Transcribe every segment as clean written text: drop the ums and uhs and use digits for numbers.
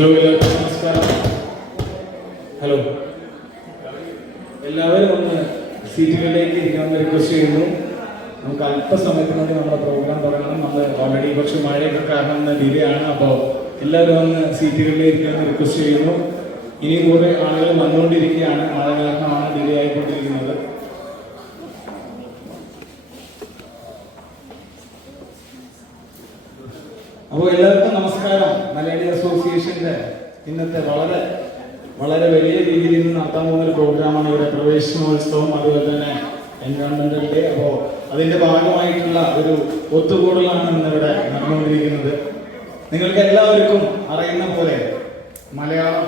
Hello എല്ലാവർക്കും നമസ്കാരം. Hello എല്ലാവരും ഒന്ന് സീറ്റുകളിലേക്ക് ഇരിക്കാമെന്ന് റിക്വസ്റ്റ് ചെയ്യുന്നു. നമുക്ക് അല്പസമയത്തിനുള്ളിൽ നമ്മുടെ പ്രോഗ്രാം തുടങ്ങണം. നമ്മൾ ഓൾറെഡി കുറച്ച് മഴയൊക്കെ കാരണം ഡിലേ ആണ്. അപ്പോൾ എല്ലാവരും ഒന്ന് സീറ്റുകളിലേക്ക് ഇരിക്കാമെന്ന് റിക്വസ്റ്റ് ചെയ്യുന്നു. ഇനി കുറേ ആളുകൾ വന്നുകൊണ്ടിരിക്കുകയാണ്. മഴ കാരണമാണ് ഡിലേ ആയിക്കൊണ്ടിരിക്കുന്നത്. അപ്പോൾ എല്ലാവർക്കും നമസ്കാരം. മലയാളി അസോസിയേഷന്റെ ഇന്നത്തെ വളരെ വലിയ രീതിയിൽ ഇന്ന് നടത്താൻ പോകുന്ന ഒരു പ്രോഗ്രാമാണ് ഇവിടെ പ്രവേശനോത്സവം, അതുപോലെ തന്നെ എൻവയോൺമെന്റൽ ഡേ. അപ്പോൾ അതിന്റെ ഭാഗമായിട്ടുള്ള ഒരു ഒത്തുകൂടലാണ് ഇന്നിവിടെ നടന്നുകൊണ്ടിരിക്കുന്നത്. നിങ്ങൾക്ക് എല്ലാവർക്കും അറിയുന്ന പോലെ മലയാളം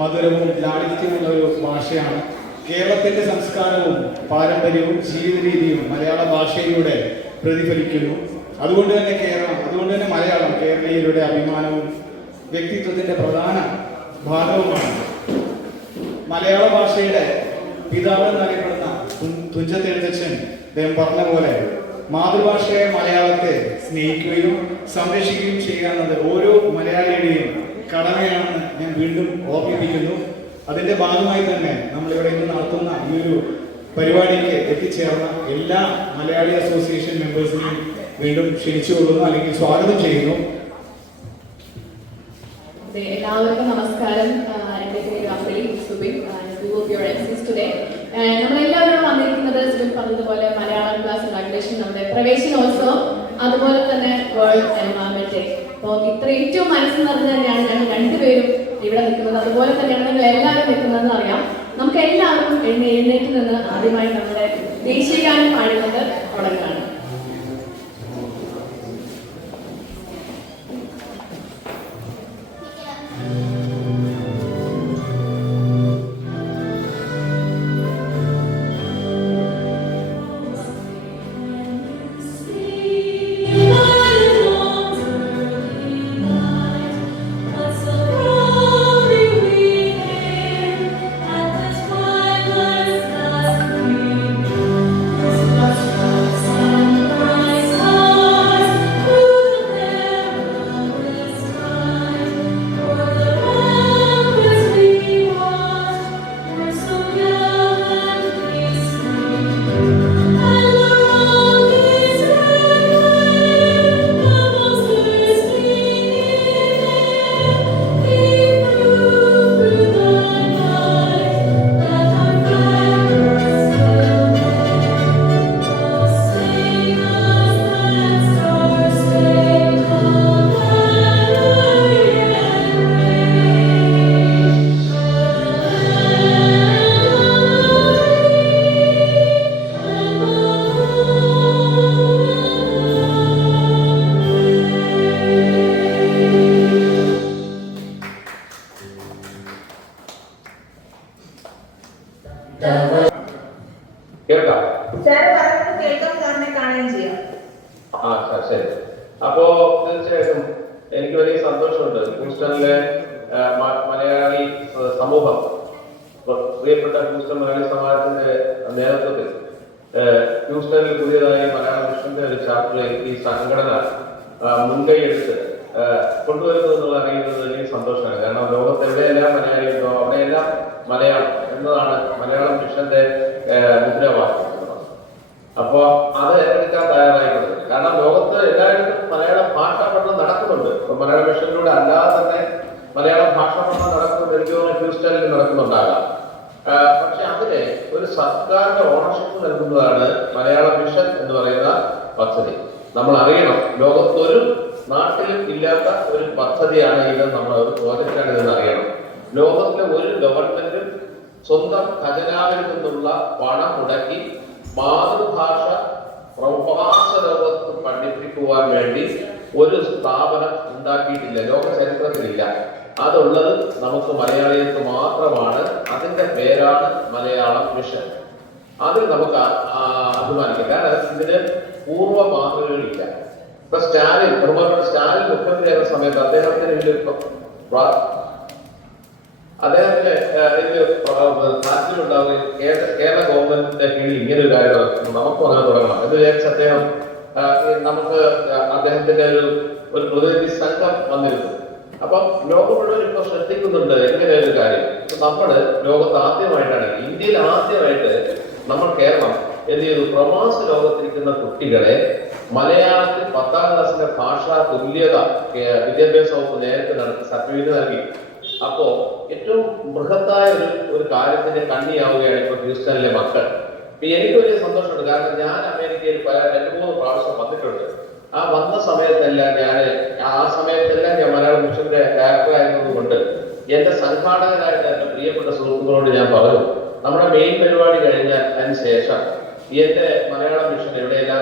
മധുരവും ലാളിത്യമുള്ള ഒരു ഭാഷയാണ്. കേരളത്തിന്റെ സംസ്കാരവും പാരമ്പര്യവും ജീവിത രീതിയും മലയാള ഭാഷയിലൂടെ പ്രതിഫലിക്കുന്നു. അതുകൊണ്ട് തന്നെ മലയാളം കേരളീയരുടെ അഭിമാനവും വ്യക്തിത്വത്തിന്റെ പ്രധാന ഭാഗവുമാണ്. മലയാള ഭാഷയുടെ പിതാവ് എന്നറിയപ്പെടുന്ന തുഞ്ചത്തെഴുത്തച്ഛൻ അദ്ദേഹം പറഞ്ഞ പോലെ മാതൃഭാഷയായ മലയാളത്തെ സ്നേഹിക്കുകയും സംരക്ഷിക്കുകയും ചെയ്യുക എന്നത് ഓരോ മലയാളിയുടെയും കടമയാണെന്ന് ഞാൻ വീണ്ടും ഓർമ്മിപ്പിക്കുന്നു. അതിന്റെ ഭാഗമായി തന്നെ നമ്മളിവിടെ ഇന്ന് നടത്തുന്ന ഈ ഒരു പരിപാടിക്ക് എത്തിച്ചേർന്ന എല്ലാ മലയാളി അസോസിയേഷൻ മെമ്പേഴ്സിനെയും വീണ്ടും ക്ഷണിച്ചുകൊള്ളുന്നു, അല്ലെങ്കിൽ സ്വാഗതം ചെയ്യുന്നു. എല്ലാവർക്കും നമസ്കാരം. എൻ്റെ പേര് അഫലി സുബിൻ. നമ്മളെല്ലാവരും വന്നിരിക്കുന്നത് സുബിൻ പറഞ്ഞതുപോലെ മലയാളം ക്ലാസ് ഇനാഗുറേഷൻ, നമ്മുടെ പ്രവേശനോത്സവം, അതുപോലെ തന്നെ വേൾഡ് എൻവയോൺമെന്റ് ഡേ. അപ്പോൾ ഇത്ര ഏറ്റവും മനസ്സ് നിറഞ്ഞ് തന്നെയാണ് ഞങ്ങൾ രണ്ടുപേരും ഇവിടെ നിൽക്കുന്നത്. അതുപോലെ തന്നെയാണ് നിങ്ങൾ എല്ലാവരും നിൽക്കുന്നതെന്ന് അറിയാം. നമുക്ക് എല്ലാവർക്കും എഴുന്നേറ്റ് നിന്ന് ആദ്യമായി നമ്മുടെ ദേശീയഗാനം പാടുന്നത് തുടങ്ങുകയാണ്. ശരി. അപ്പോ തീർച്ചയായിട്ടും എനിക്ക് വലിയ സന്തോഷമുണ്ട്. ഹൂസ്റ്റണിലെ മലയാളി സമൂഹം, പ്രിയപ്പെട്ട ഹൂസ്റ്റൺ മലയാളി സമാജത്തിന്റെ നേതൃത്വത്തിൽ ഹൂസ്റ്റണിൽ പുതിയതായി മലയാള മിഷന്റെ ഒരു ചാപ്റ്ററിൽ ഈ സംഘടന മുൻകൈ എടുത്ത് കൊണ്ടുവരുന്നത് എന്നുള്ള അറിയുന്നത് എനിക്ക് സന്തോഷമാണ്. കാരണം ലോകത്ത് എവിടെയെല്ലാം മലയാളിയുണ്ടോ അവിടെയെല്ലാം മലയാളം എന്നതാണ് മലയാളം മിഷന്റെ മുദ്രാവാക്യം. അപ്പൊ അത് ഏറ്റെടുക്കാൻ തയ്യാറായിട്ടുള്ളത്. കാരണം ലോകത്ത് എല്ലായിടത്തും മലയാള ഭാഷാ പഠനം നടക്കുന്നുണ്ട്. ഇപ്പൊ മലയാള മിഷനിലൂടെ അല്ലാതെ തന്നെ മലയാളം ഭാഷാ പഠനം നടക്കുന്നുണ്ട്. എനിക്ക് തോന്നുന്നു ഹ്യൂസ്റ്റണിൽ നടക്കുന്നുണ്ടാകാം. പക്ഷെ അതിന് ഒരു സർക്കാരിന്റെ ഓണർഷിപ്പ് നൽകുന്നതാണ് മലയാള മിഷൻ എന്ന് പറയുന്ന പദ്ധതി. നമ്മൾ അറിയണം, ലോകത്തൊരു നാട്ടിലും ഇല്ലാത്ത ഒരു പദ്ധതിയാണ് ഇത്. നമ്മൾ ഒരു പ്രോജക്റ്റാണ് ഇതെന്ന് അറിയണം. ലോകത്തിലെ ഒരു ഗവൺമെന്റും സ്വന്തം ഖജനാവിൽ നിന്നുള്ള പണം മുടക്കി മാതൃഭാഷ പ്രവാസ ലോകത്ത് പഠിപ്പിക്കുവാൻ വേണ്ടി ഒരു സ്ഥാപനം ഉണ്ടാക്കിയിട്ടില്ല, ലോക ചരിത്രത്തിലില്ല. അതുള്ളത് നമുക്ക് മലയാളികൾക്ക് മാത്രമാണ്. അതിന്റെ പേരാണ് മലയാളം മിഷൻ. അതിൽ നമുക്ക് അഭിമാനിക്കാം. കാരണം ഇതിന് പൂർവ്വ മാതൃകകളില്ല. ഇപ്പൊ സ്റ്റാലിൻ മുഖ്യമന്ത്രിയായ സമയത്ത് അദ്ദേഹത്തിന് അദ്ദേഹത്തിന്റെ നാട്ടിലുണ്ടാവുകയും കേരള ഗവൺമെന്റിന്റെ കീഴിൽ ഇങ്ങനെ ഒരു കാര്യം നമുക്ക് അങ്ങനെ തുടങ്ങണം എന്ന് വിചാരിച്ച് അദ്ദേഹം നമുക്ക് അദ്ദേഹത്തിന്റെ ഒരു പ്രതിനിധി സംഘം വന്നിരുന്നു. അപ്പൊ ലോകം മുഴുവൻ ഇപ്പൊ ശ്രദ്ധിക്കുന്നുണ്ട് എങ്ങനെ ഒരു കാര്യം. നമ്മള് ലോകത്ത് ആദ്യമായിട്ടാണ്, ഇന്ത്യയിൽ ആദ്യമായിട്ട് നമ്മൾ കേരളം എന്ത് ചെയ്തു, പ്രവാസ ലോകത്തിരിക്കുന്ന കുട്ടികളെ മലയാളത്തിൽ 10ാം ക്ലാസ്സിലെ ഭാഷാ തുല്യത വിദ്യാഭ്യാസ വകുപ്പ് നേരത്തെ നടത്തി സർട്ടിഫിക്കറ്റ് നൽകി. അപ്പോ ഏറ്റവും ബൃഹത്തായ ഒരു കാര്യത്തിന്റെ കണ്ണിയാവുകയാണ് ഇപ്പൊ ഹ്യൂസ്റ്റണിലെ മക്കൾ. എനിക്ക് വലിയ സന്തോഷമുണ്ട്. കാരണം ഞാൻ അമേരിക്കയിൽ 2-3 പ്രാവശ്യം വന്നിട്ടുണ്ട്. ആ വന്ന സമയത്തെല്ലാം ആ സമയത്തെല്ലാം ഞാൻ മലയാളം മിഷന്റെ ഡയറക്ടർ ആയിരുന്നതുകൊണ്ട് എന്റെ സംഘാടകരായിട്ട് എന്റെ പ്രിയപ്പെട്ട സുഹൃത്തുക്കളോട് ഞാൻ പറഞ്ഞു, നമ്മുടെ മെയിൻ പരിപാടി കഴിഞ്ഞാൽ അതിന് ശേഷം എന്റെ മലയാളം മിഷൻ എവിടെയെല്ലാം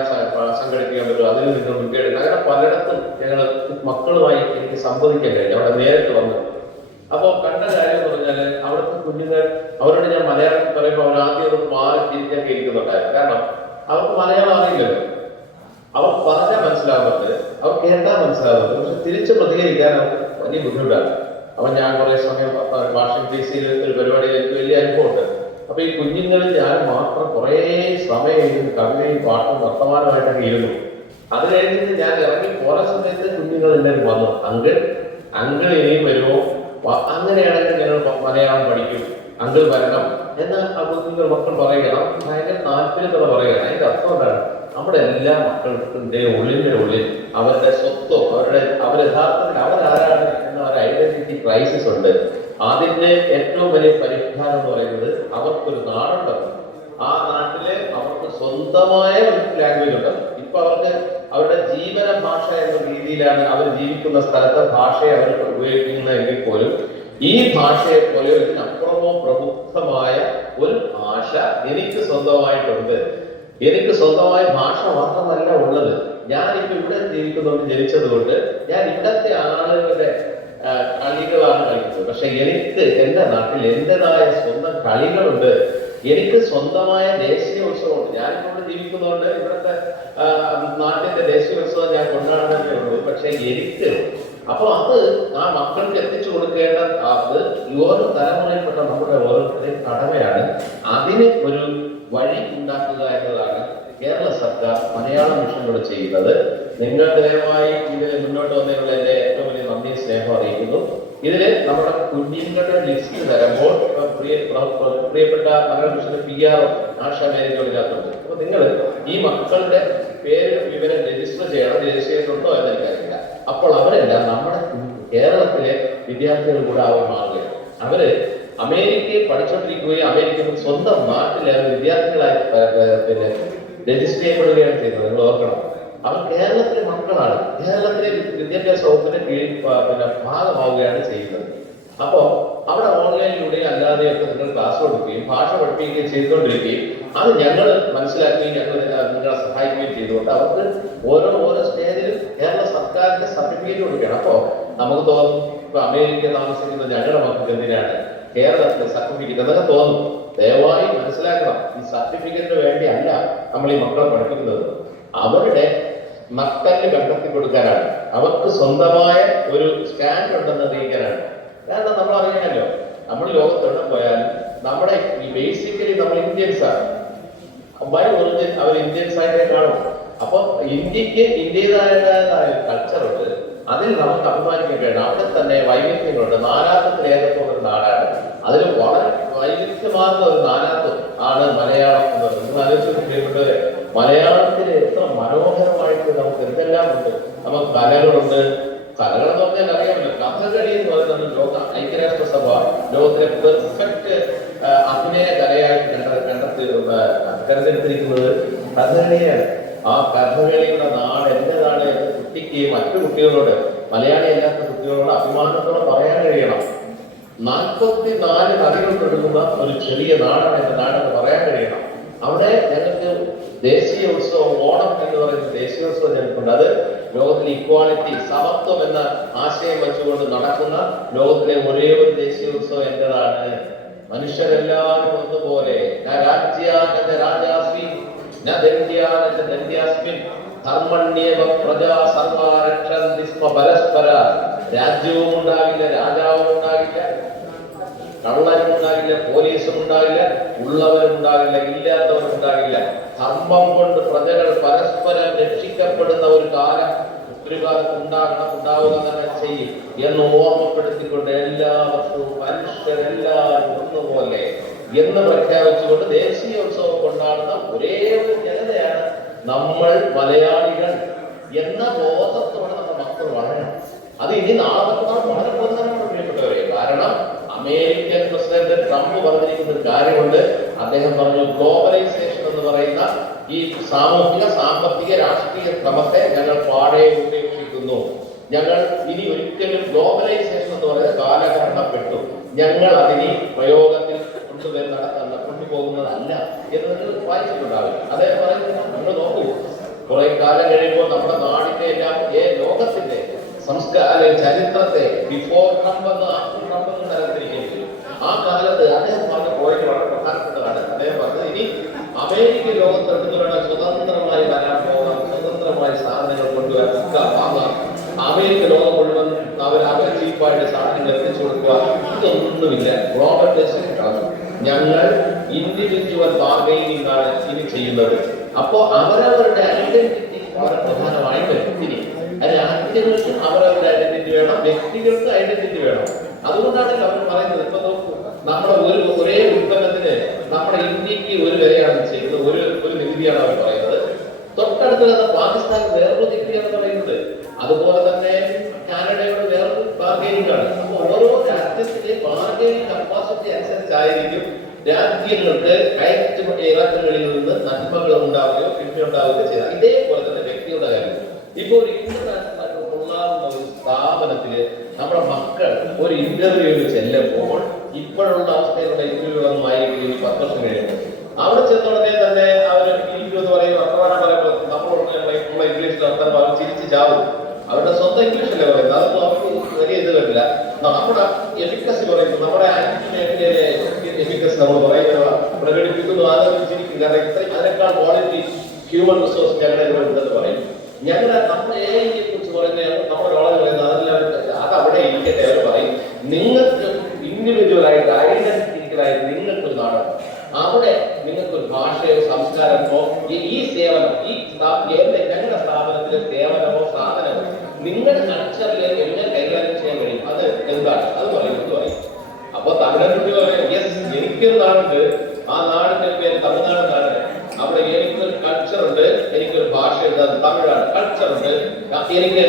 സംഘടിപ്പിക്കാൻ പറ്റും അതിൽ നിങ്ങൾ മുൻകൈയെടുക്കുക. അങ്ങനെ പലയിടത്തും ഞങ്ങൾ മക്കളുമായി എനിക്ക് സംവദിക്കാൻ കഴിഞ്ഞു, അവിടെ നേരിട്ട് വന്നു. അപ്പോ കണ്ട കാര്യം എന്ന് പറഞ്ഞാല് അവിടുത്തെ കുഞ്ഞുങ്ങൾ, അവരോട് ഞാൻ മലയാളത്തിൽ പറയുമ്പോൾ അവർ ആദ്യം ഒന്ന് മാറി തിരിച്ചൊക്കെ ഇരിക്കുന്നുണ്ടായിരുന്നു. കാരണം അവർക്ക് മലയാളം അറിയില്ലല്ലോ. അവർ പറഞ്ഞാൽ മനസ്സിലാവുന്നുണ്ട്, അവർ കേട്ടാൽ മനസ്സിലാവുന്നുണ്ട്, പക്ഷെ തിരിച്ച് പ്രതികരിക്കാൻ അവർക്ക് വലിയ ബുദ്ധിമുട്ടാണ്. അപ്പൊ ഞാൻ കുറെ സമയം വാഷിംഗ്ടൺ DC-യിൽ ഒരു പരിപാടിയിൽ എനിക്ക് വലിയ അനുഭവമുണ്ട്. അപ്പൊ ഈ കുഞ്ഞുങ്ങളിൽ ഞാൻ മാത്രം കുറെ സമയം ഇരുന്ന് കവിതയും പാട്ടും വർത്തമാനമായിട്ടൊക്കെ ഇരുന്നു. അത് കഴിഞ്ഞിട്ട് ഞാൻ ഇറങ്ങി പോയ സമയത്ത് കുഞ്ഞുങ്ങൾ എല്ലാവരും വന്നു, അങ്കിൾ ഇനിയും വരുമോ, അങ്ങനെയാണെങ്കിൽ ഞങ്ങൾ മലയാളം പഠിക്കും, അങ്കിൾ വരണം എന്നാൽ ആ കുഞ്ഞുങ്ങൾ മക്കൾ പറയുകയാണ്. ഭയങ്കര താല്പര്യത്തോടെ പറയുകയാണ്. അതിന്റെ അർത്ഥം എന്താണ്, നമ്മുടെ എല്ലാ മക്കൾക്കിന്റെ ഉള്ളിന്റെ ഉള്ളിൽ അവരുടെ സ്വത്വം, അവർ യഥാർത്ഥത്തിൽ അവരാരാണ് എന്ന ഒരു ഐഡന്റിറ്റി ക്രൈസിസ് ഉണ്ട്. അതിന്റെ ഏറ്റവും വലിയ പരിഹാരം എന്ന് പറയുന്നത് അവർക്കൊരു നാടുണ്ട്. ആ നാട്ടില് അവർക്ക് സ്വന്തമായ ഒരു ലാംഗ്വേജ് ഉണ്ട്. ഇപ്പൊ അവർക്ക് അവരുടെ ജീവന ഭാഷ എന്ന രീതിയിലാണ് അവർ ജീവിക്കുന്ന സ്ഥലത്തെ ഭാഷയെ അവർ ഉപയോഗിക്കുന്നതെങ്കിൽ പോലും ഈ ഭാഷയെ പോലെ ഇതിനപ്പുറമോ പ്രബുദ്ധമായ ഒരു ഭാഷ എനിക്ക് സ്വന്തമായിട്ടുണ്ട്. എനിക്ക് സ്വന്തമായ ഭാഷ മാത്രമല്ല ഉള്ളത്, ഞാനിപ്പോ ഇവിടെ ജനിച്ചത് കൊണ്ട് ഞാൻ ഇവിടത്തെ ആളുകളുടെ കളികളാണ് കളിക്കുന്നത്. പക്ഷെ എനിക്ക് എന്റെ നാട്ടിൽ എന്റേതായ സ്വന്തം കളികളുണ്ട്, എനിക്ക് സ്വന്തമായ ദേശീയ ഉത്സവമുണ്ട്. ഞാനിവിടെ ജീവിക്കുന്നതുകൊണ്ട് ഇവിടുത്തെ നാട്ടിന്റെ ദേശീയോത്സവം ഞാൻ കൊണ്ടാടുന്നതേ ഉള്ളൂ. പക്ഷെ എനിക്ക് അത് ആ മക്കൾക്ക് എത്തിച്ചു കൊടുക്കേണ്ട അത് ഓരോ തലമുറയിൽപ്പെട്ട നമ്മുടെ ഓരോരുത്തരുടെയും കടമയാണ്. അതിന് ഒരു വഴി ഉണ്ടാക്കുക എന്നതാണ് കേരള സർക്കാർ മലയാള മിഷനോട് ചെയ്യുന്നത്. നിങ്ങൾ ദയവായി ഇതിൽ മുന്നോട്ട് വന്നതിനുള്ള എന്റെ ഏറ്റവും വലിയ നന്ദി സ്നേഹം അറിയിക്കുന്നു. ഇതില് നമ്മുടെ കുഞ്ഞുങ്ങളുടെ ലിസ്റ്റ് തരുമ്പോൾ പ്രിയപ്പെട്ട മലയാള മിഷന്റെ PR ആശാ മേഖലകളിനകത്തുണ്ട്. അപ്പൊ നിങ്ങൾ ഈ മക്കളുടെ പേര് വിവരം രജിസ്റ്റർ ചെയ്യണം. രജിസ്റ്റർ ചെയ്തിട്ടുണ്ടോ എന്ന് എനിക്കറിയില്ല. അപ്പോൾ അവരെല്ലാം നമ്മുടെ കേരളത്തിലെ വിദ്യാർത്ഥികൾ കൂടെ അവർ മാറുകയാണ്. അവര് അമേരിക്കയിൽ പഠിച്ചുകൊണ്ടിരിക്കുകയും അമേരിക്കയിൽ സ്വന്തം നാട്ടിലെ വിദ്യാർത്ഥികളായി രജിസ്റ്റർ ചെയ്യപ്പെടുകയാണ് ചെയ്യുന്നത്. നിങ്ങൾ ഓർക്കണം, അവർ കേരളത്തിലെ മക്കളാണ്. കേരളത്തിലെ വിദ്യാഭ്യാസ വകുപ്പിന്റെ കീഴിൽ ഭാഗമാവുകയാണ് ചെയ്യുന്നത്. അപ്പോ അവിടെ ഓൺലൈനിലൂടെ അല്ലാതെയൊക്കെ നിങ്ങൾ ക്ലാസ് കൊടുക്കുകയും ഭാഷ പഠിപ്പിക്കുകയും ചെയ്തുകൊണ്ടിരിക്കുകയും അത് ഞങ്ങൾ മനസ്സിലാക്കുകയും ഞങ്ങൾ നിങ്ങളെ സഹായിക്കുകയും ചെയ്തുകൊണ്ട് അവർക്ക് ഓരോ സ്റ്റേജിലും കേരള സർക്കാരിന്റെ സർട്ടിഫിക്കറ്റ് കൊടുക്കുകയാണ്. അപ്പോ നമുക്ക് തോന്നും, ഇപ്പൊ അമേരിക്ക താമസിക്കുന്ന ഞങ്ങളുടെ മക്കൾക്ക് എന്തിനാണ് കേരളത്തിലെ സർട്ടിഫിക്കറ്റ് എന്നൊക്കെ തോന്നും. ദയവായി മനസ്സിലാക്കണം, ഈ സർട്ടിഫിക്കറ്റിന് വേണ്ടി അല്ല നമ്മൾ ഈ മക്കളെ പഠിപ്പിക്കുന്നത്. അവരുടെ മക്കളിൽ കണ്ടെത്തി കൊടുക്കാനാണ്, അവർക്ക് സ്വന്തമായ ഒരു സ്റ്റാൻഡ് ഉണ്ടെന്ന് അറിയിക്കാനാണ്. കാരണം നമ്മൾ അറിയാമല്ലോ, നമ്മൾ ലോകത്തെവിടെ പോയാലും നമ്മുടെ ഈ ബേസിക്കലി നമ്മൾ ഇന്ത്യൻസ് ആണ്. ബൈ ഒറിജിൻ അവർ ഇന്ത്യൻസ് ആയിട്ടേ കാണും. അപ്പൊ ഇന്ത്യക്ക് ഇന്ത്യയുടേതായ കൾച്ചറുണ്ട്, അതിൽ നമുക്ക് അഭിമാനിക്കാൻ കഴിയണം. അവിടെ തന്നെ വൈവിധ്യങ്ങളുണ്ട്. നാനാത്വത്തിൽ ഏകത്വം ഒരു നാടാണ്. അതിൽ വളരെ വൈവിധ്യമാർന്ന ഒരു നാനാത്വം ആണ് മലയാളം എന്ന് പറയുന്നത്. നിങ്ങൾ ആലോചിച്ചിട്ടുണ്ട്, മലയാളത്തിൽ എത്ര മനോഹരമായിട്ട് നമുക്ക് എന്തെല്ലാം ഉണ്ട്. നമുക്ക് കലകളുണ്ട്. കലകളെന്ന് പറഞ്ഞാൽ അറിയാമല്ലോ, കഥകളി എന്ന് പറയുന്നത് ലോക ഐക്യരാഷ്ട്രസഭ ലോകത്തിലെ പെർഫെക്റ്റ് അഭിനയ കലയായിട്ട് കരുതെടുത്തിരിക്കുന്നത് കഥകളിയാണ്. ആ കഥകളിയുടെ നാട് എന്റേതാണ് എന്ന് കുട്ടിക്ക് മറ്റു കുട്ടികളോട്, മലയാളി അല്ലാത്ത കുട്ടികളോട് അഭിമാനത്തോടെ പറയാൻ കഴിയണം. 44 നദികൾ കൊടുക്കുന്ന ഒരു ചെറിയ നാടാണ് എന്റെ നാടെന്ന് പറയാൻ കഴിയണം. അവിടെ ഞങ്ങൾക്ക് ദേശീയ ഉത്സവം, ഓണം എന്ന് പറയുന്ന ദേശീയോത്സവം ഞങ്ങൾക്കുണ്ട്. അത് ലോകത്തിലെ ഇക്വാളിറ്റി, സമത്വം എന്ന ആശയം വെച്ചുകൊണ്ട് നടക്കുന്ന ലോകത്തിലെ ഒരേ ഒരു ദേശീയോത്സവം എന്റേതാണ്. മനുഷ്യരെല്ലാവരും ഒന്നുപോലെ പരസ്പര രാജ്യവും ഉണ്ടാകില്ല, രാജാവും ഉണ്ടാകില്ല, കള്ളനും ഉണ്ടാകില്ല, പോലീസും ഉണ്ടാകില്ല, ഉള്ളവരും ഉണ്ടാകില്ല, ഇല്ലാത്തവരും ഉണ്ടാകില്ല. ധർമ്മം കൊണ്ട് പ്രജകൾ പരസ്പരം രക്ഷിക്കപ്പെടുന്ന ഒരു കാലം ഒരു കാലത്ത് ഉണ്ടാവുക തന്നെ ചെയ്യും എന്ന് ഓർമ്മപ്പെടുത്തിക്കൊണ്ട് എല്ലാവർക്കും മനുഷ്യരെല്ലാവരും ഒന്നുപോലെ എന്ന് പ്രഖ്യാപിച്ചുകൊണ്ട് ദേശീയോത്സവം കൊണ്ടാടുന്ന ഒരേ ഒരു ജനതയാണ് നമ്മൾ മലയാളികൾ എന്ന ബോധത്തോടെ നമ്മുടെ മക്കൾ വളരണം. അത് ഇനി നാളെ വളരെ പ്രധാനമാണ് പ്രിയപ്പെട്ടവരെ. കാരണം അമേരിക്കൻ പ്രസിഡന്റ് ട്രംപ് പറഞ്ഞിരിക്കുന്ന ഒരു കാര്യമുണ്ട്. അദ്ദേഹം പറഞ്ഞു, ഗ്ലോബലൈസേഷൻ എന്ന് പറയുന്ന ഈ സാമൂഹിക സാമ്പത്തിക രാഷ്ട്രീയ ക്രമത്തെ ഞങ്ങൾ പാടെ ഉപേക്ഷിക്കുന്നു. ഞങ്ങൾ ഇനി ഒരിക്കലും ഗ്ലോബലൈസേഷൻ എന്ന് പറയുന്ന കാലഹരണപ്പെട്ടു, ഞങ്ങൾ അതിനെ പ്രയോഗത്തിൽ കൊണ്ടുപോകുന്നതല്ല എന്ന് നിങ്ങൾ വായിച്ചിട്ടുണ്ടാവില്ല. അദ്ദേഹം പറയുന്നത് നമ്മൾ നോക്കൂ, കുറെ കാലം കഴിയുമ്പോൾ നമ്മുടെ നാടിന്റെ എല്ലാം ലോകത്തിന്റെ സംസ്കാര ചരിത്രത്തെ ബിഫോർ ട്രംപ് എന്ന് ആഫ്റ്റർ ട്രംപ് എന്ന് തരത്തിരിക്കുന്നു. ആ കാലത്ത് അദ്ദേഹം പറഞ്ഞ പോയിന്റ് വളരെ പ്രധാനപ്പെട്ടതാണ്. അദ്ദേഹം പറഞ്ഞത്, ഇനി അമേരിക്ക ലോകത്തെടുത്ത് വേണം സ്വതന്ത്രമായി വരാൻ പോകാം, സ്വതന്ത്രമായി സാധനങ്ങൾ കൊണ്ടുവരാം, വാങ്ങാം. അമേരിക്ക ലോകം മുഴുവൻ അവർ ചീപ്പായിട്ട് സാധനങ്ങൾ എത്തിച്ചു കൊടുക്കുക, ഇതൊന്നുമില്ല. ഗ്ലോബലൈസേഷൻ ഞങ്ങൾ ഇൻഡിവിജ്വൽ ബാർഗൈനിങ് ആണ് ഇനി ചെയ്യുന്നത്. അപ്പോ അവരവരുടെ ഐഡന്റിറ്റി വളരെ പ്രധാനമായിട്ട് ഇനി രാജ്യങ്ങൾക്ക് അവരവരുടെ ഐഡന്റിറ്റി വേണം, വ്യക്തികൾക്ക് ഐഡന്റിറ്റി വേണം. അതുകൊണ്ടാണല്ലോ അവർ പറയുന്നത്. ഇപ്പൊ നോക്കൂ, നമ്മുടെ ഒരേ ഉൽപ്പന്നത്തിന് നമ്മുടെ ഇന്ത്യക്ക് ഒരു വിലയാണ് ചെയ്യുന്നത്, ഒരു നികുതിയാണ് അവർ പറയുന്നത്. തൊട്ടടുത്ത് പാകിസ്ഥാൻ വേറൊരു നികുതിയാണ് പറയുന്നത്. അതുപോലെ തന്നെ കാനഡയോട് വേറൊരു ബാർഗൈനിങ് ആണ്. അപ്പൊ ഓരോ രാജ്യത്തിന്റെ ബാർഗൈനിങ് കപ്പാസിറ്റി അനുസരിച്ചായിരിക്കും രാജ്യങ്ങൾക്ക് ഇറക്കുകളിൽ നിന്ന് നന്മകൾ ഉണ്ടാവുകയോ കിട്ടി ഉണ്ടാവുകയോ ചെയ്താൽ. ഇതേപോലെ തന്നെ വ്യക്തിയുടെ കാര്യം. ഇപ്പൊ ഒരു ഇന്റർനാഷണൽ കൊള്ളാവുന്ന ഒരു സ്ഥാപനത്തില് നമ്മുടെ മക്കൾ ഒരു ഇന്റർവ്യൂവിൽ ചെല്ലുമ്പോൾ ഇപ്പോഴുള്ള അവസ്ഥയിലുള്ള ഇന്റർവ്യൂ ഒന്നും ആയിരിക്കും 10 വർഷം കഴിയുമ്പോൾ അവിടെ ചെന്നുടനെ തന്നെ അവർ ഇന്റർവ്യൂ എന്ന് പറയുമ്പോൾ വർത്തമാനം പറയുമ്പോൾ നമ്മളോട് ഇംഗ്ലീഷിൽ വർത്തമാനം അവർ ചിരിച്ച് ചാവും. അവരുടെ സ്വന്തം ഇംഗ്ലീഷല്ലേ പറയുന്നത്. അതൊന്നും അവർക്ക് വലിയ ഇത് വരില്ല. നമ്മുടെ എഫിക്കസി പറയുന്നത്, നമ്മുടെ ആക്ടിംഗ് മേഖലയിലെ എഫിക്കസി നമ്മൾ പറയുന്നത് പ്രകടിപ്പിക്കുന്നു. ആലോചിച്ചിരിക്കും. കാരണം ഇത്രയും അതിനേക്കാൾ ക്വാളിറ്റി ഹ്യൂമൻ റിസോഴ്സ് ഞങ്ങളുടെ ഇവിടെ ഉണ്ടെന്ന് പറയും. നമ്മുടെ AI കുറിച്ച് പറയുന്നത്, നമ്മുടെ നോളജ് പറയുന്നത് അതെല്ലാം അത് അവിടെ ഇരിക്കട്ടെ. അവർ പറയും, നിങ്ങൾക്ക് ഇൻഡിവിജ്വലായിട്ട് ഐഡന്റിറ്റിക്കലായിട്ട് നിങ്ങൾക്കൊരു നാടാണ്, അവിടെ നിങ്ങൾക്കൊരു ഭാഷയോ സംസ്കാരമോ ഈ സേവനം ഞങ്ങളുടെ സ്ഥാപനത്തിലെ സേവനമോ സാധനമോ നിങ്ങളുടെ കൾച്ചറിലേക്ക് എങ്ങനെ കൈകാര്യം ചെയ്യാൻ കഴിയും, അത് എന്താണ്, അത് പറയും. അപ്പൊ തമിഴ്നാട്ടിൽ പറയും, യെസ് എനിക്കൊരു നാടുണ്ട്, ആ നാടിന്റെ പേര് തമിഴ്നാട് നാട്. അവിടെ എനിക്കൊരു കൾച്ചർ ഉണ്ട്, എനിക്കൊരു ഭാഷയുണ്ട്, അത് തമിഴാണ്. കൾച്ചർ ഉണ്ട്, എനിക്ക്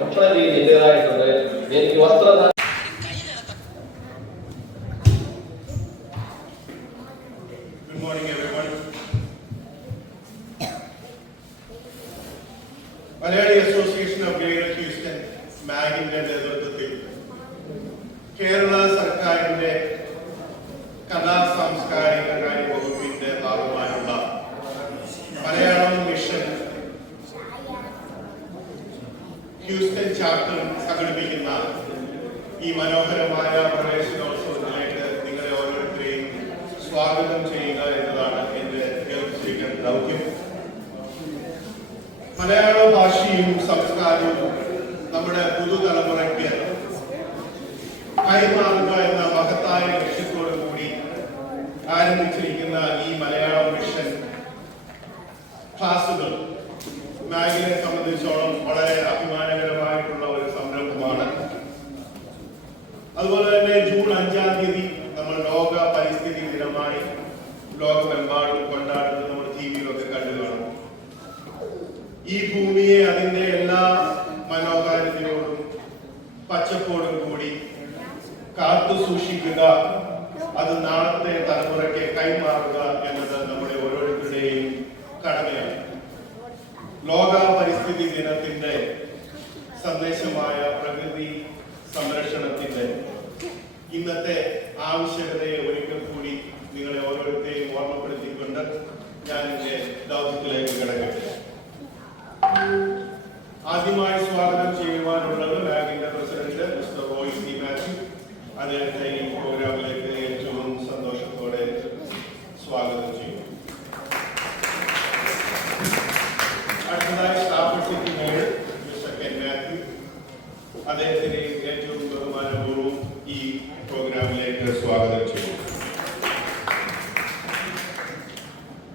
ഭക്ഷണ രീതി എന്റേതായിട്ടുണ്ട്, എനിക്ക് വസ്ത്രധാരണം. Good morning, everyone. Malayali Association of Greater Houston, മാഗിന്റെ നേതൃത്വത്തിൽ കേരള സർക്കാരിന്റെ കലാ സാംസ്കാരിക കാര്യ വകുപ്പിന്റെ ഭാഗമായുള്ള മലയാളം മിഷൻ ഹ്യൂസ്റ്റൺ ചാപ്റ്റർ സംഘടിപ്പിക്കുന്ന ഈ മനോഹരമായ പ്രവേശനോത്സവത്തിലേക്ക് നിങ്ങളെ ഓരോരുത്തരെയും സ്വാഗതം ചെയ്യുക എന്നതാണ് എന്റെ കേൾപ്പിച്ചിരിക്കുന്ന ദൗത്യം. മലയാള ഭാഷയും സംസ്കാരവും നമ്മുടെ പുതുതലമുറയ്ക്ക് കൈമാറുക എന്ന മഹത്തായ ലക്ഷ്യത്തോടു കൂടി ആരംഭിച്ചിരിക്കുന്ന ഈ മലയാളം മിഷൻ ക്ലാസുകൾ മാഗിനെ സംബന്ധിച്ചോളം വളരെ അഭിമാനകരമായിട്ടുള്ള ഒരു സംരംഭമാണ്. അതുപോലെ തന്നെ ജൂൺ 5-ാം തീയതി നമ്മൾ ലോക പരിസ്ഥിതി ദിനമായി ലോകമെമ്പാടും കൊണ്ടാടുന്നത് നമ്മൾ ടിവിയിലൊക്കെ കണ്ടു കാണും. ഈ ഭൂമിയെ അതിന്റെ എല്ലാ മനോഹാരിതയോടും പച്ചപ്പോടും കൂടി കാത്തു സൂക്ഷിക്കുക, അത് നാളത്തെ തലമുറയ്ക്ക് കൈമാറുക എന്നത് നമ്മുടെ ഓരോരുത്തരുടെയും കടമയാണ്. ലോക പരിസ്ഥിതി ദിനത്തിന്റെ സന്ദേശമായ പ്രകൃതി സംരക്ഷണത്തിന്റെ ഇന്നത്തെ ആവശ്യകതയെ ഒരിക്കൽ കൂടി നിങ്ങളെ ഓരോരുത്തരെയും ഓർമ്മപ്പെടുത്തിക്കൊണ്ട് ഞാൻ എന്റെ ദൗത്യത്തിലേക്ക് കിടക്കട്ടെ. ആദ്യമായി സ്വാഗതം ചെയ്യുവാനുള്ളത് മാഗിന്റെ president mister Roy C Mathew. അദ്ദേഹത്തെ ഈ പ്രോഗ്രാമിലേക്ക് ഏറ്റവും സന്തോഷത്തോടെ സ്വാഗതം ചെയ്യും. അടുത്തതായി staff executive mister Ken Mathew. അദ്ദേഹത്തിന് ഏറ്റവും ബഹുമാനപൂർവ്വം ഈ പ്രോഗ്രാമിലേക്ക് സ്വാഗതം ചെയ്യും.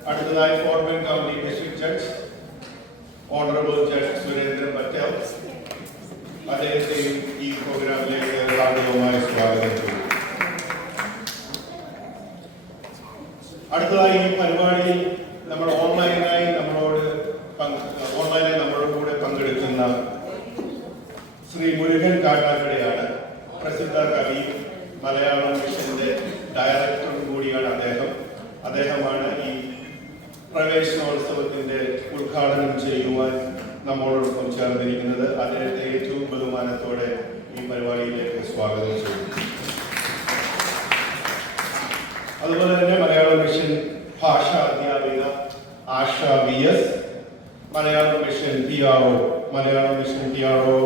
അടുത്തതായി ഫോർമൻ county district judge Honorable Judge Surendra Patel. ഉദ്ഘാടനം ചെയ്യുവാൻ നമ്മോടൊപ്പം ചേർന്നിരിക്കുന്നത്. അദ്ദേഹത്തെ ഏറ്റവും ബഹുമാനത്തോടെ ഈ പരിപാടിയിലേക്ക് സ്വാഗതം ചെയ്യുന്നു. അതുപോലെ തന്നെ മലയാളം മിഷൻ ഭാഷാ അധ്യാപിക ആശ VS, മലയാളം മിഷൻ PRO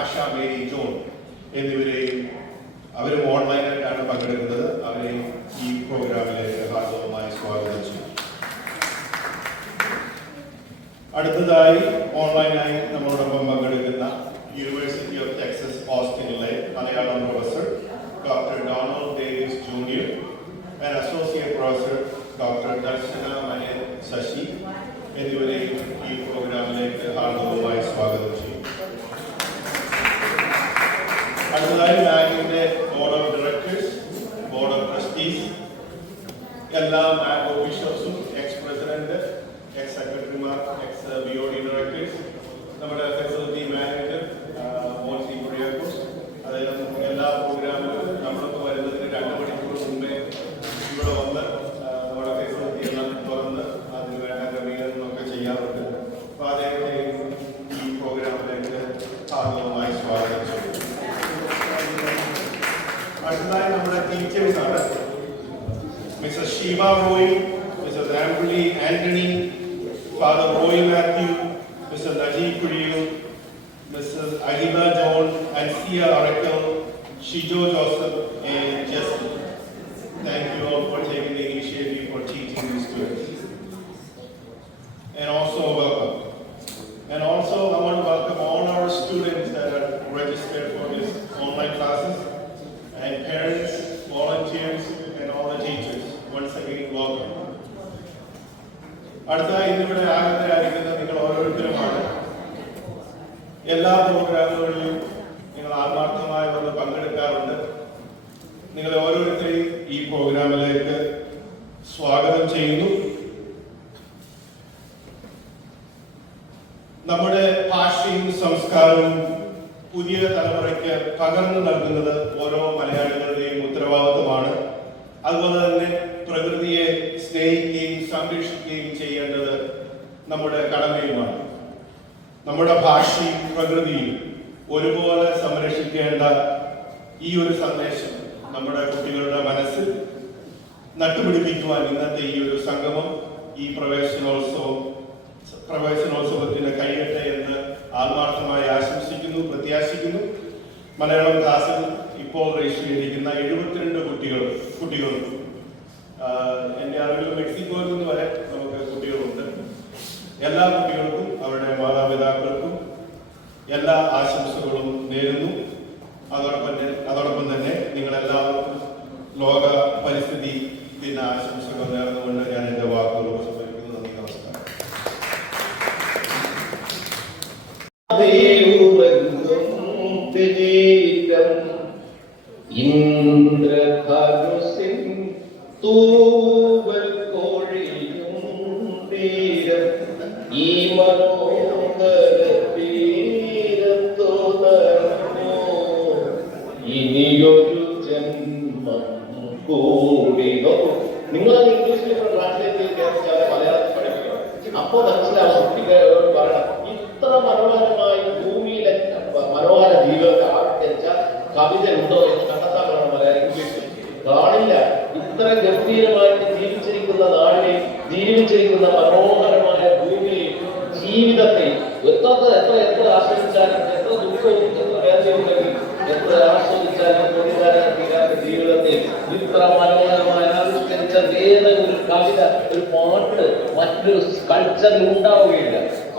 ആശ മേരി ജോൺ എന്നിവരെയും അവരും ഓൺലൈനായിട്ടാണ് പങ്കെടുക്കുന്നത്. അവരെയും ഈ പ്രോഗ്രാമിലേക്ക് ഹാർദവമായി സ്വാഗതം ചെയ്യും. അടുത്തതായി ഓൺലൈനായി നമ്മളോടൊപ്പം പങ്കെടുക്കുന്ന യൂണിവേഴ്സിറ്റി ഓഫ് ടെക്സസ് ഓസ്റ്റിനിലെ Malayalam professor doctor Donald Davis junior and associate professor doctor Darshana Maner Sasi എന്നിവരെയും ഈ പ്രോഗ്രാമിലേക്ക് ഹാർദവമായി സ്വാഗതം ചെയ്യും. അടുത്തതായി ബാങ്കിന്റെ board of directors, board of trustees, എല്ലാ ബാങ്ക് ഓഫീസേഴ്സും, എക്സ് പ്രസിഡന്റ്, എക്സ് സെക്രട്ടറിമാർ, എക്സ് BOD ഡയറക്ടേഴ്സ്, നമ്മുടെ ഫെസിലിറ്റി മാനേജർ മോൻസി കുര്യാക്കോസ്, അദ്ദേഹം എല്ലാ പ്രോഗ്രാമിലും നമ്മളിപ്പോൾ വരുന്നതിന് 2 മണിക്കൂർ മുമ്പേ ഇവിടെ വന്ന് നമ്മുടെ ഫെസിലിറ്റി എല്ലാം തുറന്ന് അതിന് വേണ്ട ക്രമീകരണമൊക്കെ ചെയ്യാറുണ്ട്. അപ്പോൾ അദ്ദേഹത്തെ ഈ പ്രോഗ്രാമിലേക്ക് ഹാർദവമായി സ്വാഗതം ചെയ്യും. അടുത്തതായി നമ്മുടെ ടീച്ചേഴ്സാണ് Mrs Sheeba Roy, Mrs Ambily Antony, father Roy Mathew, mister Najeeb Kuzhiyoor, Mrs Ahiba John, Ansiya Arackal, Shijo Joseph, and Jesse. Thank you all for taking the initiative for teaching these students. And also welcome. And also I want to welcome all our students that are registered for these online classes, and parents, volunteers, and all the teachers. Once again, welcome. അടുത്തതായി ഇന്നിവിടെ ആഗ്രഹിക്കുന്നത് നിങ്ങൾ ഓരോരുത്തരുമാണ്. എല്ലാ പ്രോഗ്രാമുകളിലും നിങ്ങൾ ആത്മാർത്ഥമായി വന്ന് പങ്കെടുക്കാറുണ്ട്. നിങ്ങളെ ഓരോരുത്തരെയും ഈ പ്രോഗ്രാമിലേക്ക് സ്വാഗതം ചെയ്യുന്നു. നമ്മുടെ ഭാഷയും സംസ്കാരവും പുതിയ തലമുറയ്ക്ക് പകർന്നു നൽകുന്നത് ഓരോ മലയാളികളുടെയും ഉത്തരവാദിത്വമാണ്. അതുപോലെ തന്നെ പ്രകൃതിയെ സ്നേഹിക്കുകയും സംരക്ഷിക്കുകയും ചെയ്യേണ്ടത് നമ്മുടെ കടമയുമാണ്. നമ്മുടെ ഭാഷയും പ്രകൃതിയും ഒരുപോലെ സംരക്ഷിക്കേണ്ട ഈ ഒരു സന്ദേശം നമ്മുടെ കുട്ടികളുടെ മനസ്സിൽ നട്ടുപിടിപ്പിക്കുവാൻ ഇന്നത്തെ ഈ ഒരു സംഗമം, ഈ പ്രവേശനോത്സവത്തിന് കഴിയട്ടെ എന്ന് ആത്മാർത്ഥമായി ആശംസിക്കുന്നു, പ്രത്യാശിക്കുന്നു. മലയാളം ക്ലാസ്സിൽ ഇപ്പോൾ രജിസ്റ്റർ ചെയ്തിരിക്കുന്ന 72 കുട്ടികളും എൻ്റെ അറിവിൽ മെക്സിക്കോയിൽ നിന്ന് വരെ നമുക്ക് കുട്ടികളുണ്ട്. എല്ലാ കുട്ടികൾക്കും അവരുടെ മാതാപിതാക്കൾക്കും എല്ലാ ആശംസകളും നേരുന്നു. അതോടൊപ്പം തന്നെ നിങ്ങളെല്ലാവർക്കും ലോക പരിസ്ഥിതി ദിന ആശംസകൾ നേർന്നുകൊണ്ട് ഞാൻ എൻ്റെ വാക്കുകൾ ഉപസംഹരിക്കുന്നു. നന്ദി, നമസ്കാരം. ഇന്ദ്രധനുസിൻ തൂവൽ കോഴിയും തീരം ഈ മനോഹര തീരത്തോ നടന്നോ ഇനിയൊരു ജന്മം കൂടിയോ. നിങ്ങളത് ഇംഗ്ലീഷിൽ ട്രാൻസ്ലേറ്റ് ചെയ്ത് മലയാളത്തിൽ പഠിപ്പിക്കണം. അപ്പോൾ മനസ്സിലാവും കുട്ടികളോട് പറയണം, ഇത്ര മനോഹരമായി ഭൂമിയിലെ മനോഹര ജീവിതത്തെ ആവിഷ്കരിച്ച കവിത ഉണ്ടോ എന്ന് കണ്ടെത്താൻ വേണം മലയാളം ഇംഗ്ലീഷിൽ. കാണില്ല. ഇത്ര ഗംഭീരമായിട്ട് ജീവിച്ചിരിക്കുന്ന നാടിനെ, ജീവിച്ചിരിക്കുന്ന മനോഹരമായ ഭൂമിയെ, ജീവിതത്തെ എത്ര ആസ്വദിച്ചാലും, എത്ര ദുഃഖവും എത്ര വേദനയുണ്ടെങ്കിൽ എത്ര ആസ്വദിച്ചാലും തീരാത്ത ജീവിതത്തെ ഇത്ര മനോഹരമായി ആവിഷ്കരിച്ച ഏത് ഒരു കവിത, ഒരു പാട്ട് മറ്റൊരു കൾച്ചറിൽ ഉണ്ടാവുകയില്ല.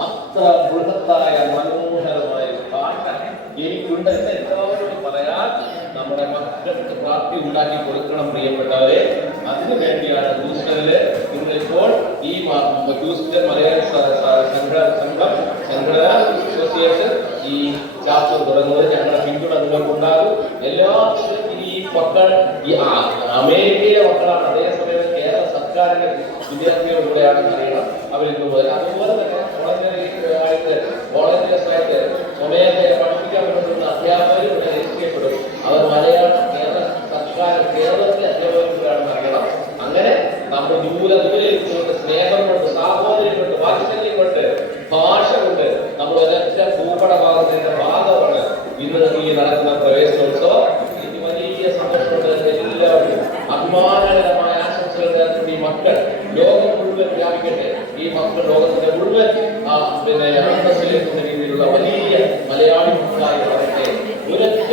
അത്ര ബൃഹത്തായ മനോഹരമായ ഭാഷ എനിക്കുണ്ടെന്ന് എല്ലാവരോടും പറയാൻ നമ്മുടെ മക്കൾക്ക് പ്രാപ്തി ഉണ്ടാക്കി കൊടുക്കണം പ്രിയപ്പെട്ടവരെ. അതിനു വേണ്ടിയാണ് ഹൂസ്റ്റണില് ഇന്നിപ്പോൾ ഈ ഹൂസ്റ്റൺ മലയാളി സംഘടന അസോസിയേഷൻ ഈ ചാപ്റ്റർ തുടങ്ങുന്നത്. ഞങ്ങളുടെ പിന്തുണ നിങ്ങൾക്കുണ്ടാകും. എല്ലാ ഈ മക്കൾ ഈ അമേരിക്കയിലെ മക്കളാണ്, അതേസമയം കേരള സർക്കാരിന്റെ വിദ്യാർത്ഥികളുടെ കൂടെയാണെന്ന് അറിയണം അവരിന്ന് പോലെ. അതുപോലെ തന്നെ വോളണ്ടിയേഴ്സായിട്ട് സ്വമേധയെ പഠിപ്പിക്കാൻ പറ്റുന്ന അധ്യാപകരും ഇവിടെ രജിസ്റ്റർ ചെയ്യപ്പെടും. അവർ മലയാളം കേരളത്തിലെ അധ്യാപകരാണെന്ന് അറിയണം. അങ്ങനെ നമ്മൾ ദൂരെ ദൂരെ സ്നേഹം കൊണ്ട്, സാഹോദര്യം കൊണ്ട്, വാത്സല്യം കൊണ്ട് പിന്നെ അന്തസ്സിലെത്തുന്ന രീതിയിലുള്ള വലിയ മലയാളി വരട്ടെ. ഒരൊറ്റ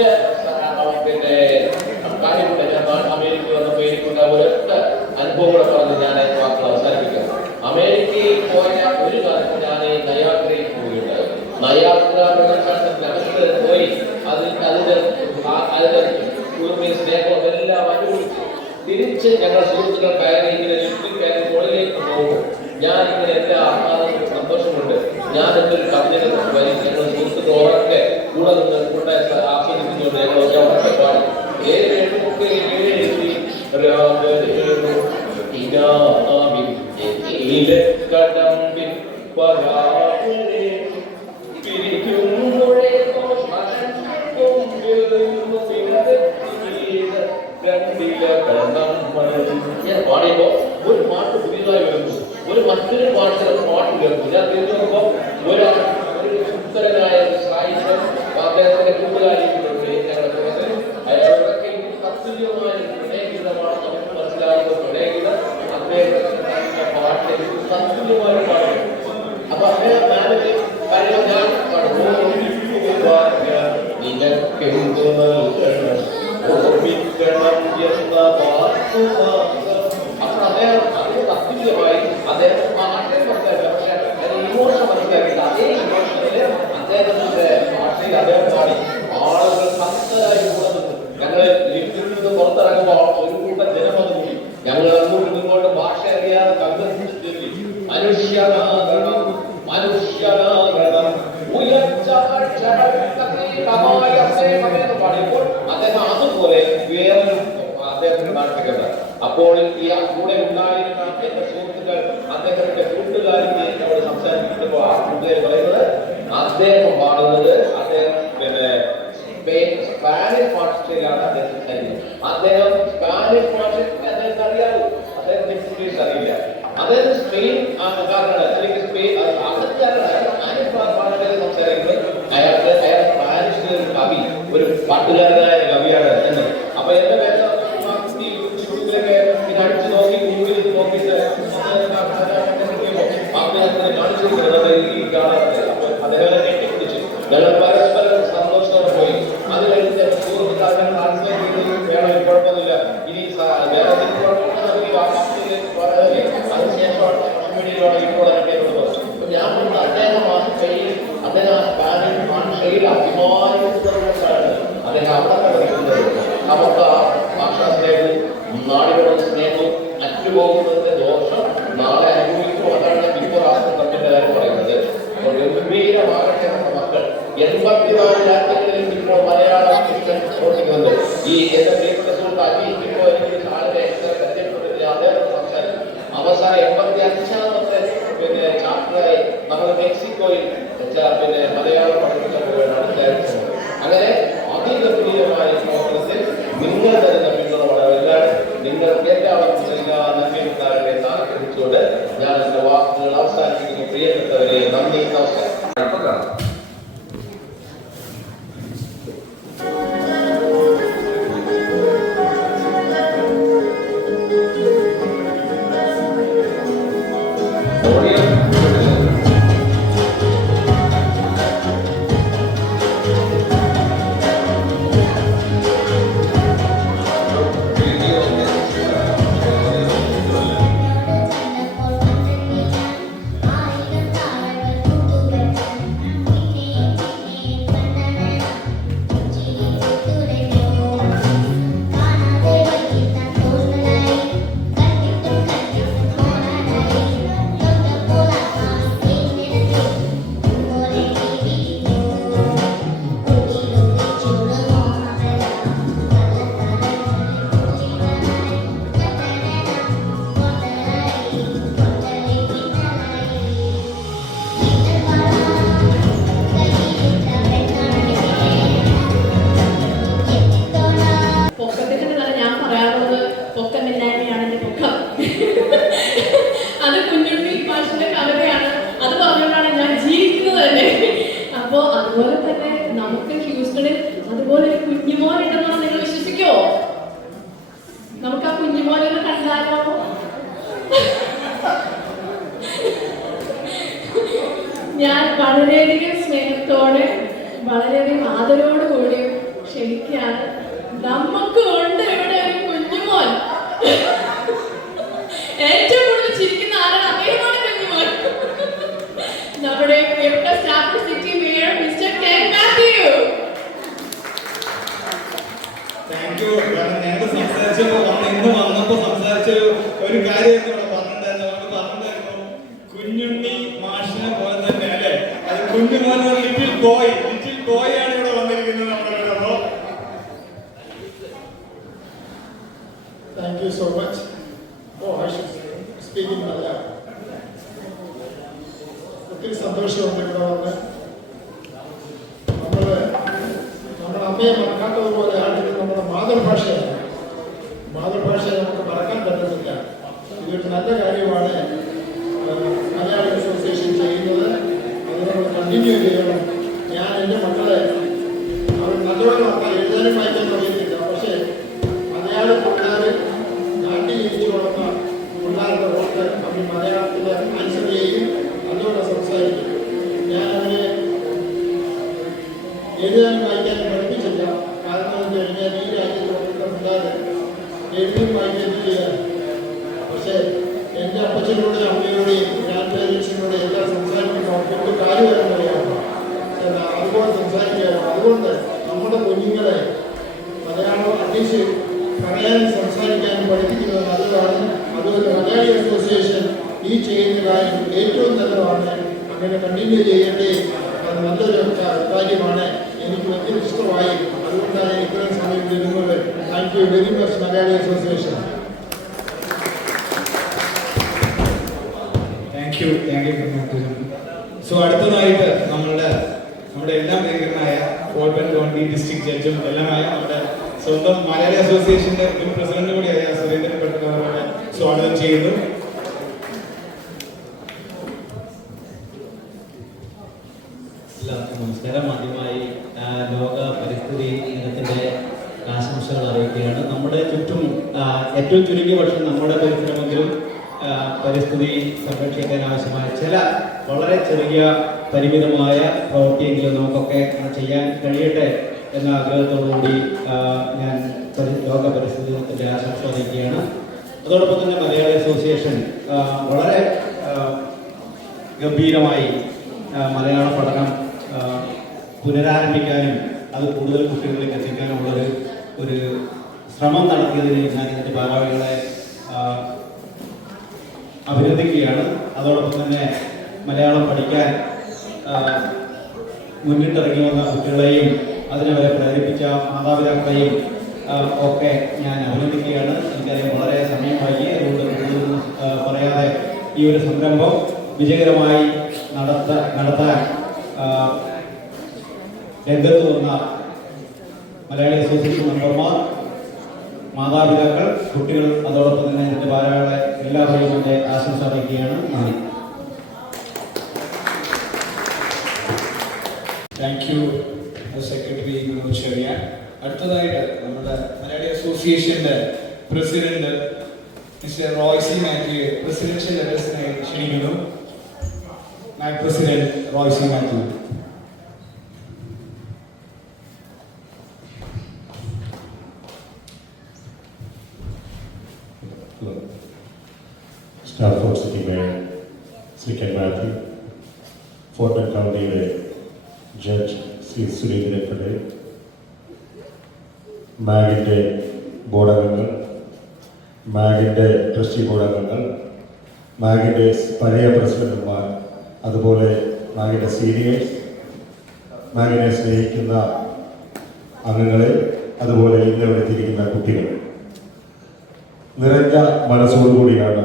പിന്നെ കാര്യമുണ്ട്. ഞാൻ അമേരിക്ക വന്നപ്പോൾ എനിക്കുണ്ട ഒരൊറ്റ അനുഭവം കൂടെ പറഞ്ഞ് ഞാൻ വാക്കുകൾ അവസാനിപ്പിക്കാം. അമേരിക്കയിൽ പോയ ഒരു കാലത്ത് ഞാൻ നയാഗ്രയിൽ പോവുകയുണ്ടായി. നയാഗ്ര നഗരത്തിൽ പോയി അതിന്റെ കുറുമയും സ്നേഹവും എല്ലാം അനുഭവിച്ചു. തിരിച്ച് ഞങ്ങൾ സുഹൃത്തുക്കൾ കയറി ഇങ്ങനെ കയറി മുകളിലേക്ക് പോകും. ഞാൻ ഇങ്ങനെ എല്ലാ ആഹ്ലാദവും സന്തോഷമുണ്ട്. ഞാൻ എൻ്റെ ഒരു കവിതയെ വരി ഞങ്ങൾ സുഹൃത്തുക്കൾ ഉറക്കെ കൂടെ നിന്ന് കൂടെ ആസ്വദിക്കുന്നുണ്ട്. ഞങ്ങളൊക്കെ ഉറക്കെ പാടി കടമ്പിൽ ഞാൻ പാടിയപ്പോ ഒരു പാട്ട് പുതിയതായി വരുന്നു. ഒരു മറ്റൊരു പാട്ട് കേൾക്കുന്നു. ഞാൻ തിരിച്ചു നോക്കുമ്പോൾ ഒരു സുന്ദരനായ സാഹിത്യം അദ്ദേഹത്തിന്റെ കൂട്ടുകാരികളുണ്ട്. അയാളൊക്കെ തത്തുല്യമായ പ്രണയഗീതമാണ് നമുക്ക് മനസ്സിലാകുന്ന പ്രണയഗീതം. അദ്ദേഹത്തിന്റെ പാട്ട് തത്തുല്യമായ പാടും. അപ്പൊ അദ്ദേഹം ഞാനൊരു കാര്യം ഞാൻ നിനക്കെന്തു നൽകണം ഓർമ്മിക്കണം എന്ന വാക്ക് അപ്പൊ അദ്ദേഹം അത് തത്തുല്യമായി അദ്ദേഹം പാട്ടേ മനസ്സിലാക്കില്ല. പക്ഷെ ഇമോഷൻ മനസ്സിലാക്കില്ല. അതേ ഇമോഷനില് അദ്ദേഹത്തിന്റെ ഭാഷയിൽ അദ്ദേഹം പാടി. ആളുകൾ ഭക്തരായി കൂടെ നിന്നു. ഞങ്ങള് ലിഫ്റ്റിൽ നിന്ന് പുറത്തിറങ്ങുമ്പോൾ ഒരു കൂട്ടം ജനം വന്നു കൂടി. ഞങ്ങൾ അങ്ങോട്ടും ഇങ്ങോട്ടും ഭാഷ അറിയാതെ കവിത ചൊല്ലി മനുഷ്യനാകണം മനുഷ്യനാകണം പാടിയപ്പോൾ അദ്ദേഹം അതുപോലെ വേറൊരു അദ്ദേഹത്തിന് കാണിക്കുന്നത്. അപ്പോൾ ഈ കൂടെ ഉണ്ടായിരുന്ന എന്റെ സുഹൃത്തുക്കൾ അദ്ദേഹത്തിന്റെ കൂട്ടുകാരിനെ എന്നോട് സംസാരിക്കുമ്പോൾ ആ കൂട്ടുകാർ പറയുന്നത് അദ്ദേഹം പാടുന്നത് അദ്ദേഹം പിന്നെ സ്പാനിഷ് ഭാഷയിലാണ് അദ്ദേഹം സംസാരിക്കുന്നത്. അദ്ദേഹം സ്പാനിഷ് ഭാഷ അദ്ദേഹത്തിന് അറിയാവൂ. അദ്ദേഹത്തിന് ഇംഗ്ലീഷ് അറിയില്ല. അദ്ദേഹം സ്പെയിൻ കാരനാണ്. അല്ലെങ്കിൽ സ്പെയിൻ സ്പാനിഷ് ഭാഷയിൽ സംസാരിക്കുന്നത്. അയാൾ സ്പാനിഷിലെ ഒരു കവി, ഒരു പാട്ടുകാരനായ കവിയാണ് എന്ന്. അപ്പൊ എന്റെ പേര് യൂട്യൂബിലൊക്കെ ഇത് അടിച്ചു നോക്കി ഗൂഗിളിൽ നോക്കിയിട്ട് കാണിച്ചു അദ്ദേഹം കെട്ടിപ്പിടിച്ചു. ഞങ്ങൾ പരസ്പരം സന്തോഷത്തോടെ പോയി. അത് കഴിഞ്ഞ് സുഹൃത്തുക്കൾ വേണം കുഴപ്പമൊന്നുമില്ല. ഇനി വേറെ അതിനുശേഷമാണ് കമ്മ്യൂണിറ്റിയോടെ ഇപ്പോൾ ഞാൻ അദ്ദേഹം ആ സ്പെയിൻ അദ്ദേഹം സ്പാനിഷ് ഭാഷയിൽ അഭിമാനിക്കുന്നതുകൊണ്ടാണ് അദ്ദേഹം അവിടെ പഠിക്കുന്നത്. നമുക്ക് ആ ഭാഷാ സ്നേഹവും നാടുകളുടെ സ്നേഹവും അറ്റുപോകുന്നതിന്റെ ദോഷം നാളെ അനുഭവിക്കും. അതാണ് ഞാൻ ബിഫോർ ആഫ്റ്റർ കമ്മിന്റെ കാര്യം പറയുന്നത്. ഗംഭീരമാകട്ടെ നമ്മുടെ മക്കൾ. 84 രാജ്യങ്ങളിൽ ഇപ്പോൾ മലയാളം പ്രവർത്തിക്കുന്നുണ്ട്. ഈ എന്റെ പ്രിയപ്പെട്ട സുഹൃത്ത് അജി ഇപ്പോൾ എനിക്ക് ആളുടെ എത്ര പരിചയപ്പെട്ടില്ല. അദ്ദേഹം സംസാരിക്കും. അവസാനം 85ാമത്തെ പിന്നെ ചാപ്റ്ററായി നമ്മൾ മെക്സിക്കോയിൽ പിന്നെ മലയാളം പഠിപ്പിക്കാൻ പോവുകയാണ്. അങ്ങനെ അതിഗംഭീരമായ പ്രവർത്തനത്തിൽ നിങ്ങൾ തരുന്ന പിന്തുണ വളരെ വലുതാണ്. നിങ്ങൾക്ക് എല്ലാവർക്കും എല്ലാ നന്ദിയുണ്ടാകട്ടെ താല്പര്യത്തോട് ഞാൻ എന്റെ വാക്കുകൾ അവസാനിപ്പിക്കുന്നു. പ്രിയപ്പെട്ടവരെ, നന്ദി, നമസ്കാരം. ഞാൻ വളരെയധികം സ്നേഹത്തോടെ വളരെയധികം ആദരവോടുകൂടി ക്ഷണിക്കുകയാണ്. നമുക്ക് ഉണ്ട് ഇവിടെ ഒരു കുഞ്ഞുമോൻ. ഏറ്റവും കൂടുതൽ ചിരിക്കുന്ന ആരാണ്? അദ്ദേഹമാണ് കുഞ്ഞുമോൻ. നമ്മുടെ പ്രിയപ്പെട്ട staff city mayor mister Ken Mathew. Thank you. നേരത്തെ സംസാരിച്ചപ്പോൾ നമ്മൾ ഇന്ന് വന്നപ്പോൾ സംസാരിച്ച ഒരു കാര്യം പറഞ്ഞിട്ടുണ്ടായിരുന്നു. കുഞ്ഞുണ്ണി മാഷിനെ പോലെ തന്നെ അല്ലേ? അത് കുഞ്ഞുമോൻ ലിറ്റിൽ ബോയ് ആണ് ഇവിടെ വന്നിരിക്കുന്നത് നമ്മുടെ. Thank you so much. Oh, I should speak in Malayalam. ഒത്തിരി സന്തോഷമുണ്ട് ഇവിടെ വന്ന്. നമ്മുടെ അമ്മയെ മറക്കാത്തതുപോലെയാണ് ഇത് നമ്മുടെ മാതൃഭാഷയാണ്. മാതൃഭാഷയെ നമുക്ക് മറക്കാൻ പറ്റുന്നില്ല. ഇതൊരു നല്ല കാര്യമാണ് മലയാളി അസോസിയേഷൻ ചെയ്യുന്നത്. അത് നമ്മൾ കണ്ടിന്യൂ ചെയ്യണം. ഞാൻ എൻ്റെ മക്കളെ അവർ നല്ലവണ്ണം എഴുതാനും വായിക്കാൻ അറിയത്തില്ല. പക്ഷേ മലയാള പിള്ളേർ നാട്ടിൽ ജനിച്ചു വളർന്ന പിള്ളേരുടെ വോട്ട് അവർ മലയാളത്തിൽ ആൻസർ ചെയ്യും, അതുകൊണ്ട് സംസാരിക്കും. ഞാൻ അവരെ എഴുതാനും വായിക്കാനും പഠിപ്പിച്ചില്ല. കാരണം എന്ന് കഴിഞ്ഞാൽ ഈ രാജ്യത്ത് വളർന്ന പിള്ളേർ എഴുതിയും വായിക്കുകയും ചെയ്യാൻ. പക്ഷേ എൻ്റെ അപ്പച്ചനോട് അമ്മയോടെയും ഗ്രാൻഡ് പേരൻസിനോട് എല്ലാം സംസാരിക്കുമ്പോൾ അവർക്ക് കാര്യമായിരുന്നു അറിയാമോ, അതുപോലെ സംസാരിക്കുകയാണ്. അതുകൊണ്ട് നമ്മുടെ കുഞ്ഞുങ്ങളെ മലയാളം അറ്റ്ലീസ്റ്റ് പറയാനും സംസാരിക്കാനും പഠിപ്പിക്കുന്നത് നല്ലതാണ്. അതുകൊണ്ട് മലയാളി അസോസിയേഷൻ ഈ ചെയ്യുന്ന കാര്യം ഏറ്റവും നല്ലതാണ്. അങ്ങനെ കണ്ടിന്യൂ ചെയ്യേണ്ടേ, അത് നല്ലൊരു കാര്യമാണ്. എനിക്ക് ഒത്തിരി ഇഷ്ടമായി. അതുകൊണ്ടാണ് ഇത്രയും സമയം ഇരുന്നത്. Thank you very much Malayali association. Thank you. So അടുത്തതായിട്ട് നമ്മുടെ എല്ലാം പ്രിയങ്കരനായ ഫോർട്ട് കൗണ്ടി ഡിസ്ട്രിക്ട് ജഡ്ജും എല്ലാമായ നമ്മുടെ സ്വന്തം മലയാളി അസോസിയേഷന്റെ മുൻ പ്രസിഡന്റ് കൂടിയായ സുരേന്ദ്രൻ പെട്ടവരെ സ്വാഗതം ചെയ്യുന്നു. എല്ലാവർക്കും നമസ്കാരം. ആദ്യമായി ലോക പരിസ്ഥിതി ദിനത്തിന്റെ ആശംസകൾ അറിയിക്കുകയാണ്. നമ്മുടെ ചുറ്റും ഏറ്റവും ചുരുങ്ങിയ പക്ഷം നമ്മുടെ പരിസരമെങ്കിലും പരിസ്ഥിതി സംരക്ഷിക്കാൻ ആവശ്യമായ ചില വളരെ ചെറിയ പരിമിതമായ പ്രവൃത്തിയെങ്കിലും നമുക്കൊക്കെ ചെയ്യാൻ കഴിയട്ടെ എന്ന ആഗ്രഹത്തോടുകൂടി ഞാൻ ലോക പരിസ്ഥിതി ദിനത്തിന്റെ ആശംസ അറിയിക്കുകയാണ്. അതോടൊപ്പം തന്നെ മലയാളി അസോസിയേഷൻ വളരെ ഗംഭീരമായി മലയാള പഠനം പുനരാരംഭിക്കാനും അത് കൂടുതൽ കുട്ടികളിലേക്ക് എത്തിക്കാനുമുള്ള ഒരു ശ്രമം നടത്തിയതിന് ഞാൻ ഇതിൻ്റെ ഭാരവാഹികളെ അഭിനന്ദിക്കുകയാണ്. അതോടൊപ്പം തന്നെ മലയാളം പഠിക്കാൻ മുന്നിട്ടിറങ്ങി വന്ന കുട്ടികളെയും അതിനവരെ പ്രേരിപ്പിച്ച മാതാപിതാക്കളെയും ഒക്കെ ഞാൻ അഭിനന്ദിക്കുകയാണ്. എനിക്കറിയാം വളരെ സമയമായി, അതുകൊണ്ട് കൂടുതലൊന്നും പറയാതെ ഈ ഒരു സംരംഭം വിജയകരമായി നടത്താൻ രംഗത്ത് വന്ന മലയാളി അസോസിയേഷൻ മെമ്പർമാർ, മാതാപിതാക്കൾ, കുട്ടികൾ, അതോടൊപ്പം തന്നെ ഇതിൻ്റെ ഭാരവാഹികളെ എല്ലാവരെയും എൻ്റെ ആശംസ അറിയിക്കുകയാണ്. നന്ദി. Thank you secretary Manoj Cherian. അടുത്തതായിട്ട് നമ്മുടെ മലയാളി അസോസിയേഷന്റെ president mister Roycy Mathew presidential ലെറ്റേഴ്സിനായി ക്ഷണിക്കുന്നു. President Roycy Mathew. Stafford city mayor Shri Ken Mathew, Fort കൗണ്ടിയിലെ ജഡ്ജ് ശ്രീ സുരേന്ദ്രൻ പിള്ളൈ, മാഗിൻ്റെ ബോർഡംഗങ്ങൾ, മാഗിൻ്റെ ട്രസ്റ്റി ബോർഡംഗങ്ങൾ, മാഗിൻ്റെ പഴയ പ്രസിഡന്റുമാർ, അതുപോലെ മാഗിൻ്റെ സീനിയേഴ്സ്, മാഗിനെ സ്നേഹിക്കുന്ന അംഗങ്ങളെ, അതുപോലെ ഇന്നിവിടെ എത്തിയിരിക്കുന്ന കുട്ടികൾ, നിറഞ്ഞ മനസ്സോടുകൂടിയാണ്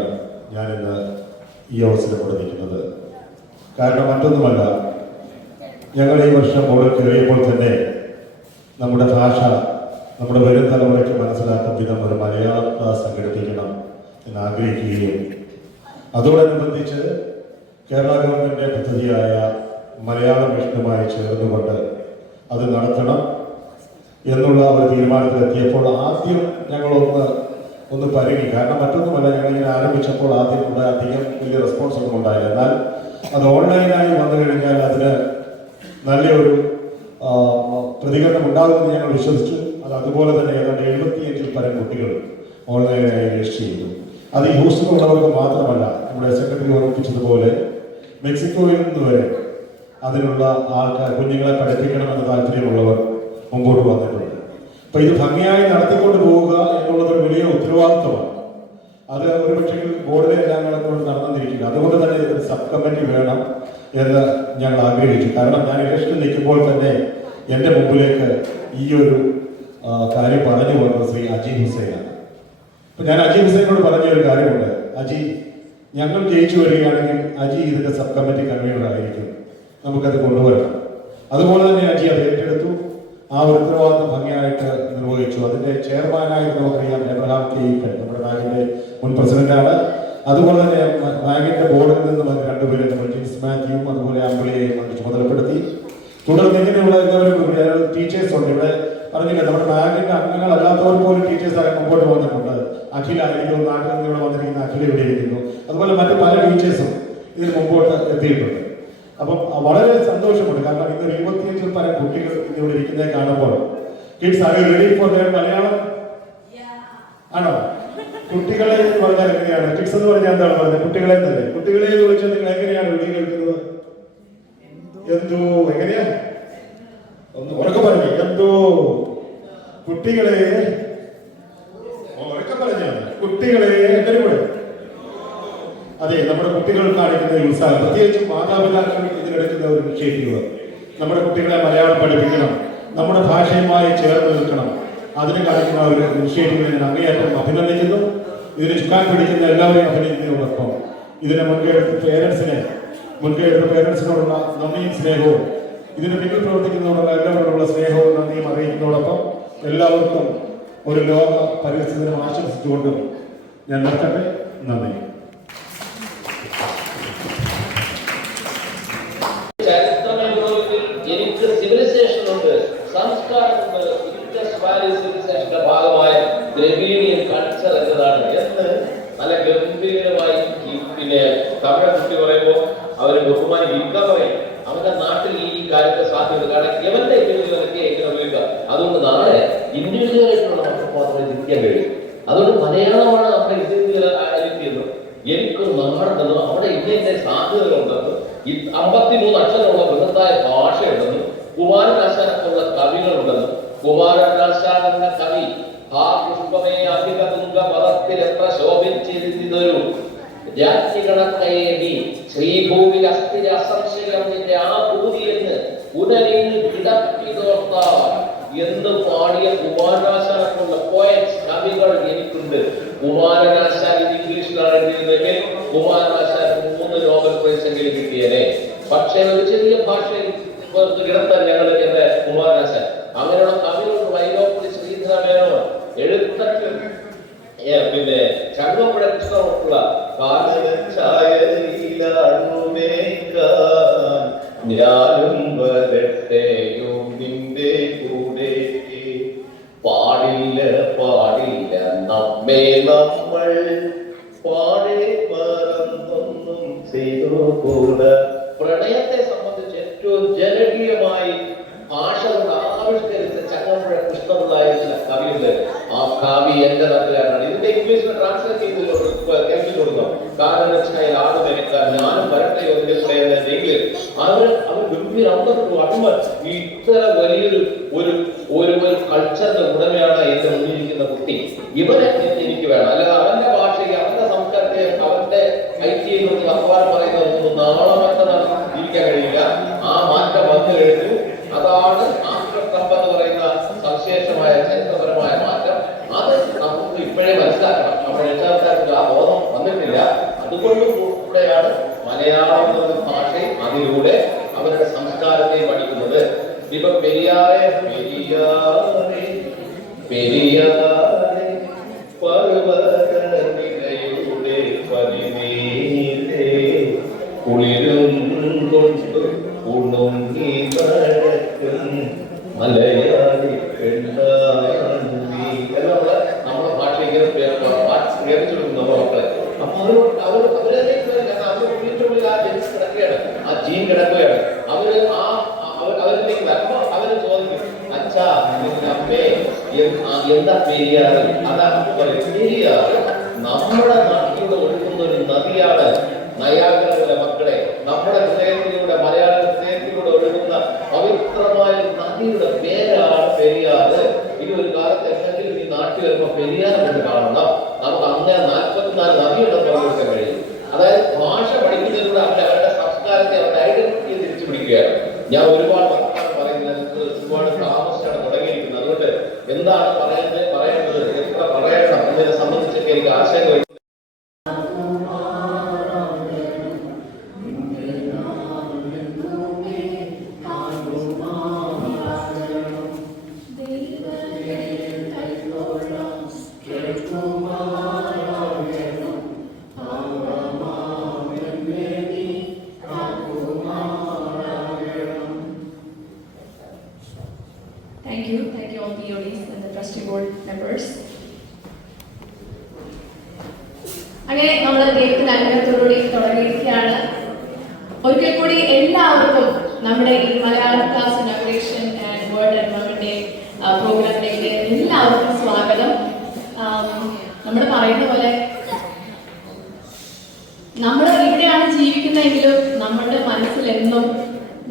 ഞാനിന്ന് ഈ അവസരം കൊടുത്തിരിക്കുന്നത്. കാരണം മറ്റൊന്നുമല്ല, ഞങ്ങൾ ഈ വർഷം മോഡൽ കയറിയപ്പോൾ തന്നെ നമ്മുടെ ഭാഷ നമ്മുടെ വരും തലമുറയ്ക്ക് മനസ്സിലാക്കും വിധം ഒരു മലയാള ക്ലാസ് സംഘടിപ്പിക്കണം എന്ന് ആഗ്രഹിക്കുകയും അതോടനുബന്ധിച്ച് കേരള ഗവൺമെൻറ് പദ്ധതിയായ മലയാളം മിഷനുമായി ചേർന്നുകൊണ്ട് അത് നടത്തണം എന്നുള്ള ഒരു തീരുമാനത്തിലെത്തിയപ്പോൾ ആദ്യം ഞങ്ങളൊന്ന് പരുങ്ങി. കാരണം മറ്റൊന്നുമല്ല, ഞങ്ങളിങ്ങനെ ആരംഭിച്ചപ്പോൾ ആദ്യം അധികം വലിയ റെസ്പോൺസ് ഒന്നും ഉണ്ടായില്ല. എന്നാൽ അത് ഓൺലൈനായി വന്നു കഴിഞ്ഞാൽ നല്ലൊരു പ്രതികരണം ഉണ്ടാകുമെന്ന് ഞങ്ങൾ വിശ്വസിച്ചു. അത് അതുപോലെ തന്നെ ഏതാണ്ട് 75-ൽ പരം കുട്ടികൾ ഓൺലൈനായി രജിസ്റ്റർ ചെയ്തു. അത് ഈ ഹൂസ്റ്റണിലുള്ളവർക്ക് മാത്രമല്ല, നമ്മുടെ സെക്രട്ടറി ഓർമ്മിപ്പിച്ചതുപോലെ മെക്സിക്കോയിൽ നിന്ന് വരെ അതിനുള്ള ആൾക്കാർ, കുഞ്ഞുങ്ങളെ പഠിപ്പിക്കണമെന്ന് താല്പര്യമുള്ളവർ മുമ്പോട്ട് വന്നിട്ടുണ്ട്. അപ്പോൾ ഇത് ഭംഗിയായി നടത്തിക്കൊണ്ട് പോവുക എന്നുള്ളതൊരു വലിയ ഉത്തരവാദിത്വമാണ്. അത് ഒരുപക്ഷെ ബോർഡിലെ എല്ലാം കൊണ്ട് നടന്നിരിക്കില്ല. അതുകൊണ്ട് തന്നെ ഒരു സബ് കമ്മിറ്റി വേണം എന്ന് ഞങ്ങൾ ആഗ്രഹിച്ചു. കാരണം ഞാൻ ഇലക്ഷനിൽ നിൽക്കുമ്പോൾ തന്നെ എൻ്റെ മുമ്പിലേക്ക് ഈ ഒരു കാര്യം പറഞ്ഞു വന്നത് ശ്രീ അജി ഹുസൈനാണ്. അപ്പം ഞാൻ അജി ഹുസൈനോട് പറഞ്ഞ ഒരു കാര്യമുണ്ട്. അജി, ഞങ്ങൾ ജയിച്ചു വരികയാണെങ്കിൽ അജി ഇതിൻ്റെ സബ് കമ്മിറ്റി കൺവീനർ ആയിരിക്കും, നമുക്കത് കൊണ്ടുവരണം. അതുപോലെ തന്നെ അജി അത് ഏറ്റെടുത്തു. ആ ഒരു ഉത്തരവാദിത്വം ഭംഗിയായിട്ട് നിർവഹിച്ചു. അതിൻ്റെ ചെയർമാനായിട്ട് നമുക്കറിയാം എബ്രഹാം കെ ഈപ്പൻ, നമ്മുടെ ബാങ്കിൻ്റെ മുൻ പ്രസിഡന്റാണ്. അതുപോലെ തന്നെ ബാങ്കിൻ്റെ ബോർഡിൽ നിന്ന് രണ്ടുപേരും നമ്മൾ ജിൻസ് മാത്യുവും അതുപോലെ അമ്പിളിയെയും കൊണ്ട് ചുമതലപ്പെടുത്തി. തുടർന്ന് ഇങ്ങനെയുള്ള എല്ലാവരും ടീച്ചേഴ്സ് ഉണ്ട്. ഇവിടെ പറഞ്ഞില്ല, നമ്മുടെ ബാങ്കിൻ്റെ അംഗങ്ങളല്ലാത്തവർ പോലും ടീച്ചേഴ്സായി മുമ്പോട്ട് വന്നിട്ടുണ്ട്. അഖില ആയിരിക്കും, നാട്ടിൽ നിന്ന് ഇവിടെ വന്നിരിക്കുന്ന അഖില ഇവിടെ ഇരിക്കുന്നു. അതുപോലെ മറ്റു പല ടീച്ചേഴ്സും ഇതിന് മുമ്പോട്ട് എത്തിയിട്ടുണ്ട്. അപ്പം വളരെ സന്തോഷമുണ്ട്. കാരണം ഇന്നൊരു 25-ൽ പരം കുട്ടികൾ ഇവിടെ ഇരിക്കുന്നത് കാണുമ്പോൾ kids are you ready for their Malayalam? ആണോ? കുട്ടികളെ എന്ന് പറഞ്ഞാൽ എങ്ങനെയാണ്? കിഡ്സ് എന്ന് പറഞ്ഞാൽ എന്താണ് പറഞ്ഞത്? കുട്ടികളെ എന്നല്ലേ? കുട്ടികളെ എന്ന് വിളിച്ചാൽ നിങ്ങൾ എങ്ങനെയാണ് വിളി കേൾക്കുന്നത്? എന്തോ, എങ്ങനെയാ? ഒന്ന് ഉറക്കെ പറഞ്ഞു. എന്തോ കുട്ടികളെ, ഉറക്കെ പറഞ്ഞാണ് കുട്ടികളെ എങ്ങനെ? അതെ, നമ്മുടെ കുട്ടികൾ കാണിക്കുന്ന ഈ ഉത്സാഹം, പ്രത്യേകിച്ചും മാതാപിതാക്കൾ ഇതിലെടുക്കുന്ന ഒരു ഇനിഷ്യേറ്റീവ്. നമ്മുടെ കുട്ടികളെ മലയാളം പഠിപ്പിക്കണം, നമ്മുടെ ഭാഷയുമായി ചേർന്ന് നിൽക്കണം, അതിന് കാണിക്കുന്ന ഒരു ഇനിഷ്യേറ്റീവിനെ ഞാൻ അങ്ങേയറ്റം അഭിനന്ദിക്കുന്നു. ഇതിന് ചുക്കാൻ പിടിക്കുന്ന എല്ലാവരെയും അഭിനന്ദിക്കുന്നതോടൊപ്പം ഇതിനെ മുൻകൈയെടുത്ത പേരൻസിനോടുള്ള നന്ദിയും സ്നേഹവും, ഇതിന് പിന്നിൽ പ്രവർത്തിക്കുന്നതോടുള്ള എല്ലാവരോടുള്ള സ്നേഹവും നന്ദിയും അറിയിക്കുന്നതോടൊപ്പം എല്ലാവർക്കും ഒരു ലോക പരിസ്ഥിതി ദിനം ആശംസിച്ചുകൊണ്ടും ഞാൻ നിർത്തട്ടെ. നന്ദി. എനിക്ക് സിവിലൈസേഷൻ ഉണ്ട്, സംസ്കാരമുണ്ട്, സിവിലൈസേഷന്റെ ഭാഗമായ ദ്രവീഡിയൻ കൾച്ചർ എന്നതാണ് എന്ന് നല്ല ഗംഭീരമായി പിന്നെ തമിഴ കുട്ടി പറയുമ്പോൾ അവര് ബഹുമാനി വിൽക്ക പറയും. അവന്റെ നാട്ടിൽ ഈ കാര്യത്തെ സാധ്യത, കാരണം എവന്റെ ഇവരൊക്കെ എങ്ങനെ ഉപയോഗിക്കുക. അതുകൊണ്ട് നാളെ ഇൻഡിവിജ്വൽ ആയിട്ടുള്ള നമുക്ക് മാത്രമേ ചിന്തിക്കാൻ കഴിയും. അതുകൊണ്ട് മലയാളമാണ് നമ്മുടെ ഇന്ത്യയിൽ ആയിരിക്കുന്നത്. എനിക്ക് നാടുണ്ടെന്നും അവിടെ ഇന്ത്യന്റെ സാധ്യതകളുണ്ടെന്നും 53 അക്ഷരമുള്ള ബൃഹത്തായ ഭാഷയുണ്ടെന്നും കുമാരനാശാനൊക്കെയുള്ള കവികളുണ്ടെന്നും കുമാരനാശാൻ എന്ന കവി ആ പുഷ്പമേ അധിക തുങ്ക പദത്തിൽ എത്ര ശോഭിച്ചിരുന്നതൊരു രാജ്ഞികണക്കയേവി ശ്രീഭൂമിൽ അസ്ഥിര അസംശയം നിന്റെ ആ ഭൂതിയെന്ന് ഉടലിന് കിടപ്പിതോർത്താൽ എന്ന് പാടിയ കുമാരനാശാനൊക്കെയുള്ള പോയറ്റ്സ് കവികൾ എനിക്കുണ്ട്. കുമാരനാശാൻ ഇംഗ്ലീഷിലാണ് എഴുതിയിരുന്നെങ്കിൽ കുമാരനാശാൻ 3 നോബൽ പ്രൈസ് എങ്കിലും കിട്ടിയനെ. പക്ഷേ ഒരു ചെറിയ ഭാഷയിൽ കിടത്താൻ ഞങ്ങൾ എന്റെ കുമാരനാശാൻ. അങ്ങനെയുള്ള കവികളുടെ വൈലോപ്പള്ളി ശ്രീധരമേനോൻ, എഴുത്തച്ഛൻ, പിന്നെ ചങ്ങമ്പുഴ കൃഷ്ണമുള്ള ഞാനും വരട്ടെയോ നിന്റെ കൂടെ, പാടില്ല പാടില്ല നമ്മെ നമ്മൾ, പാടെ മറന്നൊന്നും ചെയ്തു കൂടെ. പ്രണയത്തെ സംബന്ധിച്ച് ഏറ്റവും ജനകീയമായി ഭാഷ കൊണ്ട് ആവിഷ്കരിച്ച ചങ്ങമ്പുഴ കൃഷ്ണപിള്ള എന്ന കവിയുണ്ട്. ആ കവി എന്റെ നാട്ടുകാരനാണ്. ഇതിന്റെ ഇംഗ്ലീഷിൽ ട്രാൻസ്ലേറ്റ് കേൾക്കി കൊടുക്കും. കാരണം ആട് നിരക്കാൻ ഞാനും വരട്ടെയോ ഇതിന്റെ കൂടെ എന്നെങ്കിൽ അവർ ഗംഭീര അന്തസ്സും അഭിമാനം. ഇത്ര വലിയൊരു ഒരു കൾച്ചറിന്റെ ഉടമയാണ് എന്റെ മുന്നിലിരിക്കുന്ന കുട്ടി. ഇവരെ എനിക്ക് വേണം. അല്ലാതെ അവന്റെ ഭാഷയെ, അവന്റെ സംസ്കാരത്തെ, അവന്റെ ഐക്യയെ കുറിച്ച് അപ്പവാൻ പറയുന്നതൊന്നും നാളെ മറ്റന്നാൾ ഇരിക്കാൻ കഴിയില്ല. ആ മാറ്റം വന്നു കഴിഞ്ഞു. അതാണ് ആശ്രസ്തംഭം എന്ന് പറയുന്ന സവിശേഷമായ ചരിത്രപരമായ മാറ്റം. അത് നമുക്ക് ഇപ്പോഴേ മനസ്സിലാക്കണം. നമ്മുടെ രക്ഷാകർത്താക്കൾ ആ ബോധം വന്നിട്ടില്ല. അതുകൊണ്ട് കൂടെയാണ് മലയാളം എന്ന ഭാഷയും അതിലൂടെ അവരുടെ സംസ്കാരത്തെ പഠിക്കുന്നത്. ഇപ്പൊ പെരിയാറെ പെരിയാറെ പെരിയാറെ പർവ്വതനിരയുടെ പതിനീരേ കുളിരും കൊണ്ട് ഉണങ്ങി നടക്കും മലയാളി പെണ്ണാണ്ടി എന്നുള്ള നമ്മുടെ ഭാഷ ഇങ്ങനെ കേൾപ്പിച്ചെടുക്കും നമ്മുടെ മക്കളെ. അപ്പൊ അവരുടെ ആ ജീൻ കിടക്കുകയാണ്. അവര് എന്താ പെരിയാറ്? അതാണ് പെരിയാറ് നമ്മുടെ നാട്ടിലൂടെ ഒഴുകുന്ന ഒരു നദിയാണ്. നയാഗ്രയിലെ മക്കളെ, നമ്മുടെ ഹൃദയത്തിലൂടെ, മലയാള ഹൃദയത്തിലൂടെ ഒഴുകുന്ന പവിത്രമായ നദിയുടെ പേരാണ് പെരിയാറ്. ഇനി ഒരു കാലത്ത് എങ്ങനെങ്കിലും ഈ നാട്ടിൽ വരുമ്പോൾ പെരിയാർ കൊണ്ട് കാണണം. നമുക്ക് അങ്ങനെ 44 നദിയുണ്ടെന്ന് പറഞ്ഞു കൊടുക്കാൻ കഴിയും. അതായത് ഭാഷ പഠിക്കുന്നതിലൂടെ അവരുടെ സംസ്കാരത്തെ, അവരുടെ ഐഡന്റിറ്റിയെ തിരിച്ചു പിടിക്കുകയാണ്. ഞാൻ ഒരുപാട് വർത്തമാനം പറയുന്നത് ഒരുപാട് താമസിച്ചാണ് തുടങ്ങിയിരിക്കുന്നത്. അതുകൊണ്ട് എന്താണ് പറയേണ്ടത്, എത്ര പറയണം എന്നതിനെ സംബന്ധിച്ചൊക്കെ എനിക്ക് ആശങ്കകൾ. Thank you all PODs and the trustee board members. അങ്ങനെ നമ്മൾ ദൈവത്തിന്റെ അനുഗ്രഹത്തോടുകൂടി തുടങ്ങിയിരിക്കുകയാണ്. ഒരിക്കൽ കൂടി എല്ലാവർക്കും നമ്മുടെ ഈ Malayalam class inauguration and world environment day പ്രോഗ്രാമിലേക്ക് എല്ലാവർക്കും സ്വാഗതം. നമ്മൾ പറയുന്ന പോലെ നമ്മൾ ഇവിടെയാണ് ജീവിക്കുന്നതെങ്കിലും നമ്മുടെ മനസ്സിലെന്നും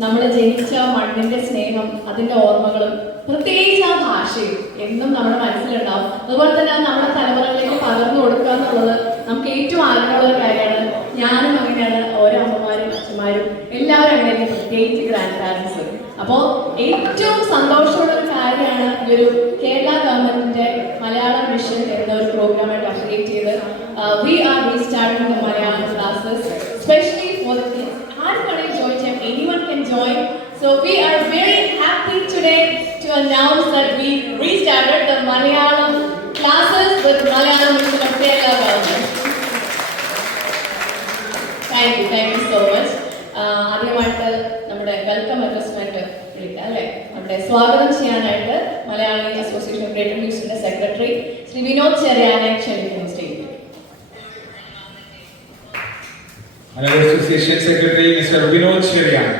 നമ്മൾ ജനിച്ച മണ്ണിന്റെ സ്നേഹം, അതിന്റെ ഓർമ്മകളും പ്രത്യേകിച്ച് ആ ഭാഷയും എന്നും നമ്മുടെ മനസ്സിലുണ്ടാവും. അതുപോലെ തന്നെ നമ്മുടെ തലമുറകളിലേക്ക് പകർന്നു കൊടുക്കുക എന്നുള്ളത് നമുക്ക് ഏറ്റവും ആഗ്രഹമുള്ള ഒരു കാര്യമാണ്. ഞാനും അങ്ങനെയാണ്, ഓരോ അമ്മമാരും അച്ഛന്മാരും എല്ലാവരും അങ്ങനെ, പ്രത്യേകിച്ച് ഗ്രാൻഡ് പാരൻസ്. അപ്പോൾ ഏറ്റവും സന്തോഷമുള്ള ഒരു കാര്യമാണ് ഈ ഒരു കേരള ഗവൺമെന്റിന്റെ മലയാളം മിഷൻ എന്ന ഒരു പ്രോഗ്രാമായിട്ട് അഫിലിയേറ്റ് ചെയ്ത് we are restarting the Malayalam classes specially for the kids. ആരും വേണമെങ്കിൽ ജോയിൻ ചെയ്യാം, anyone can join. So we are very happy today to announce that we restarted the Malayalam classes with Malayalam Mission of Kerala government. Thank you so much. ആദ്യമായിട്ട് നമ്മുടെ welcome അഡ്രസ്മെന്റ് വിളിക്കാം അല്ലേ? നമ്മുടെ സ്വാഗതം ചെയ്യാനായിട്ട് മലയാളി അസോസിയേഷൻ ഓഫ് ഗ്രേറ്റർ ന്യൂസിന്റെ secretary Shri Vinod ചെറിയാനെ ക്ഷണിക്കുന്നു സ്റ്റേജിൽ. Malayalam Association Secretary Mr. Vinod Cherian.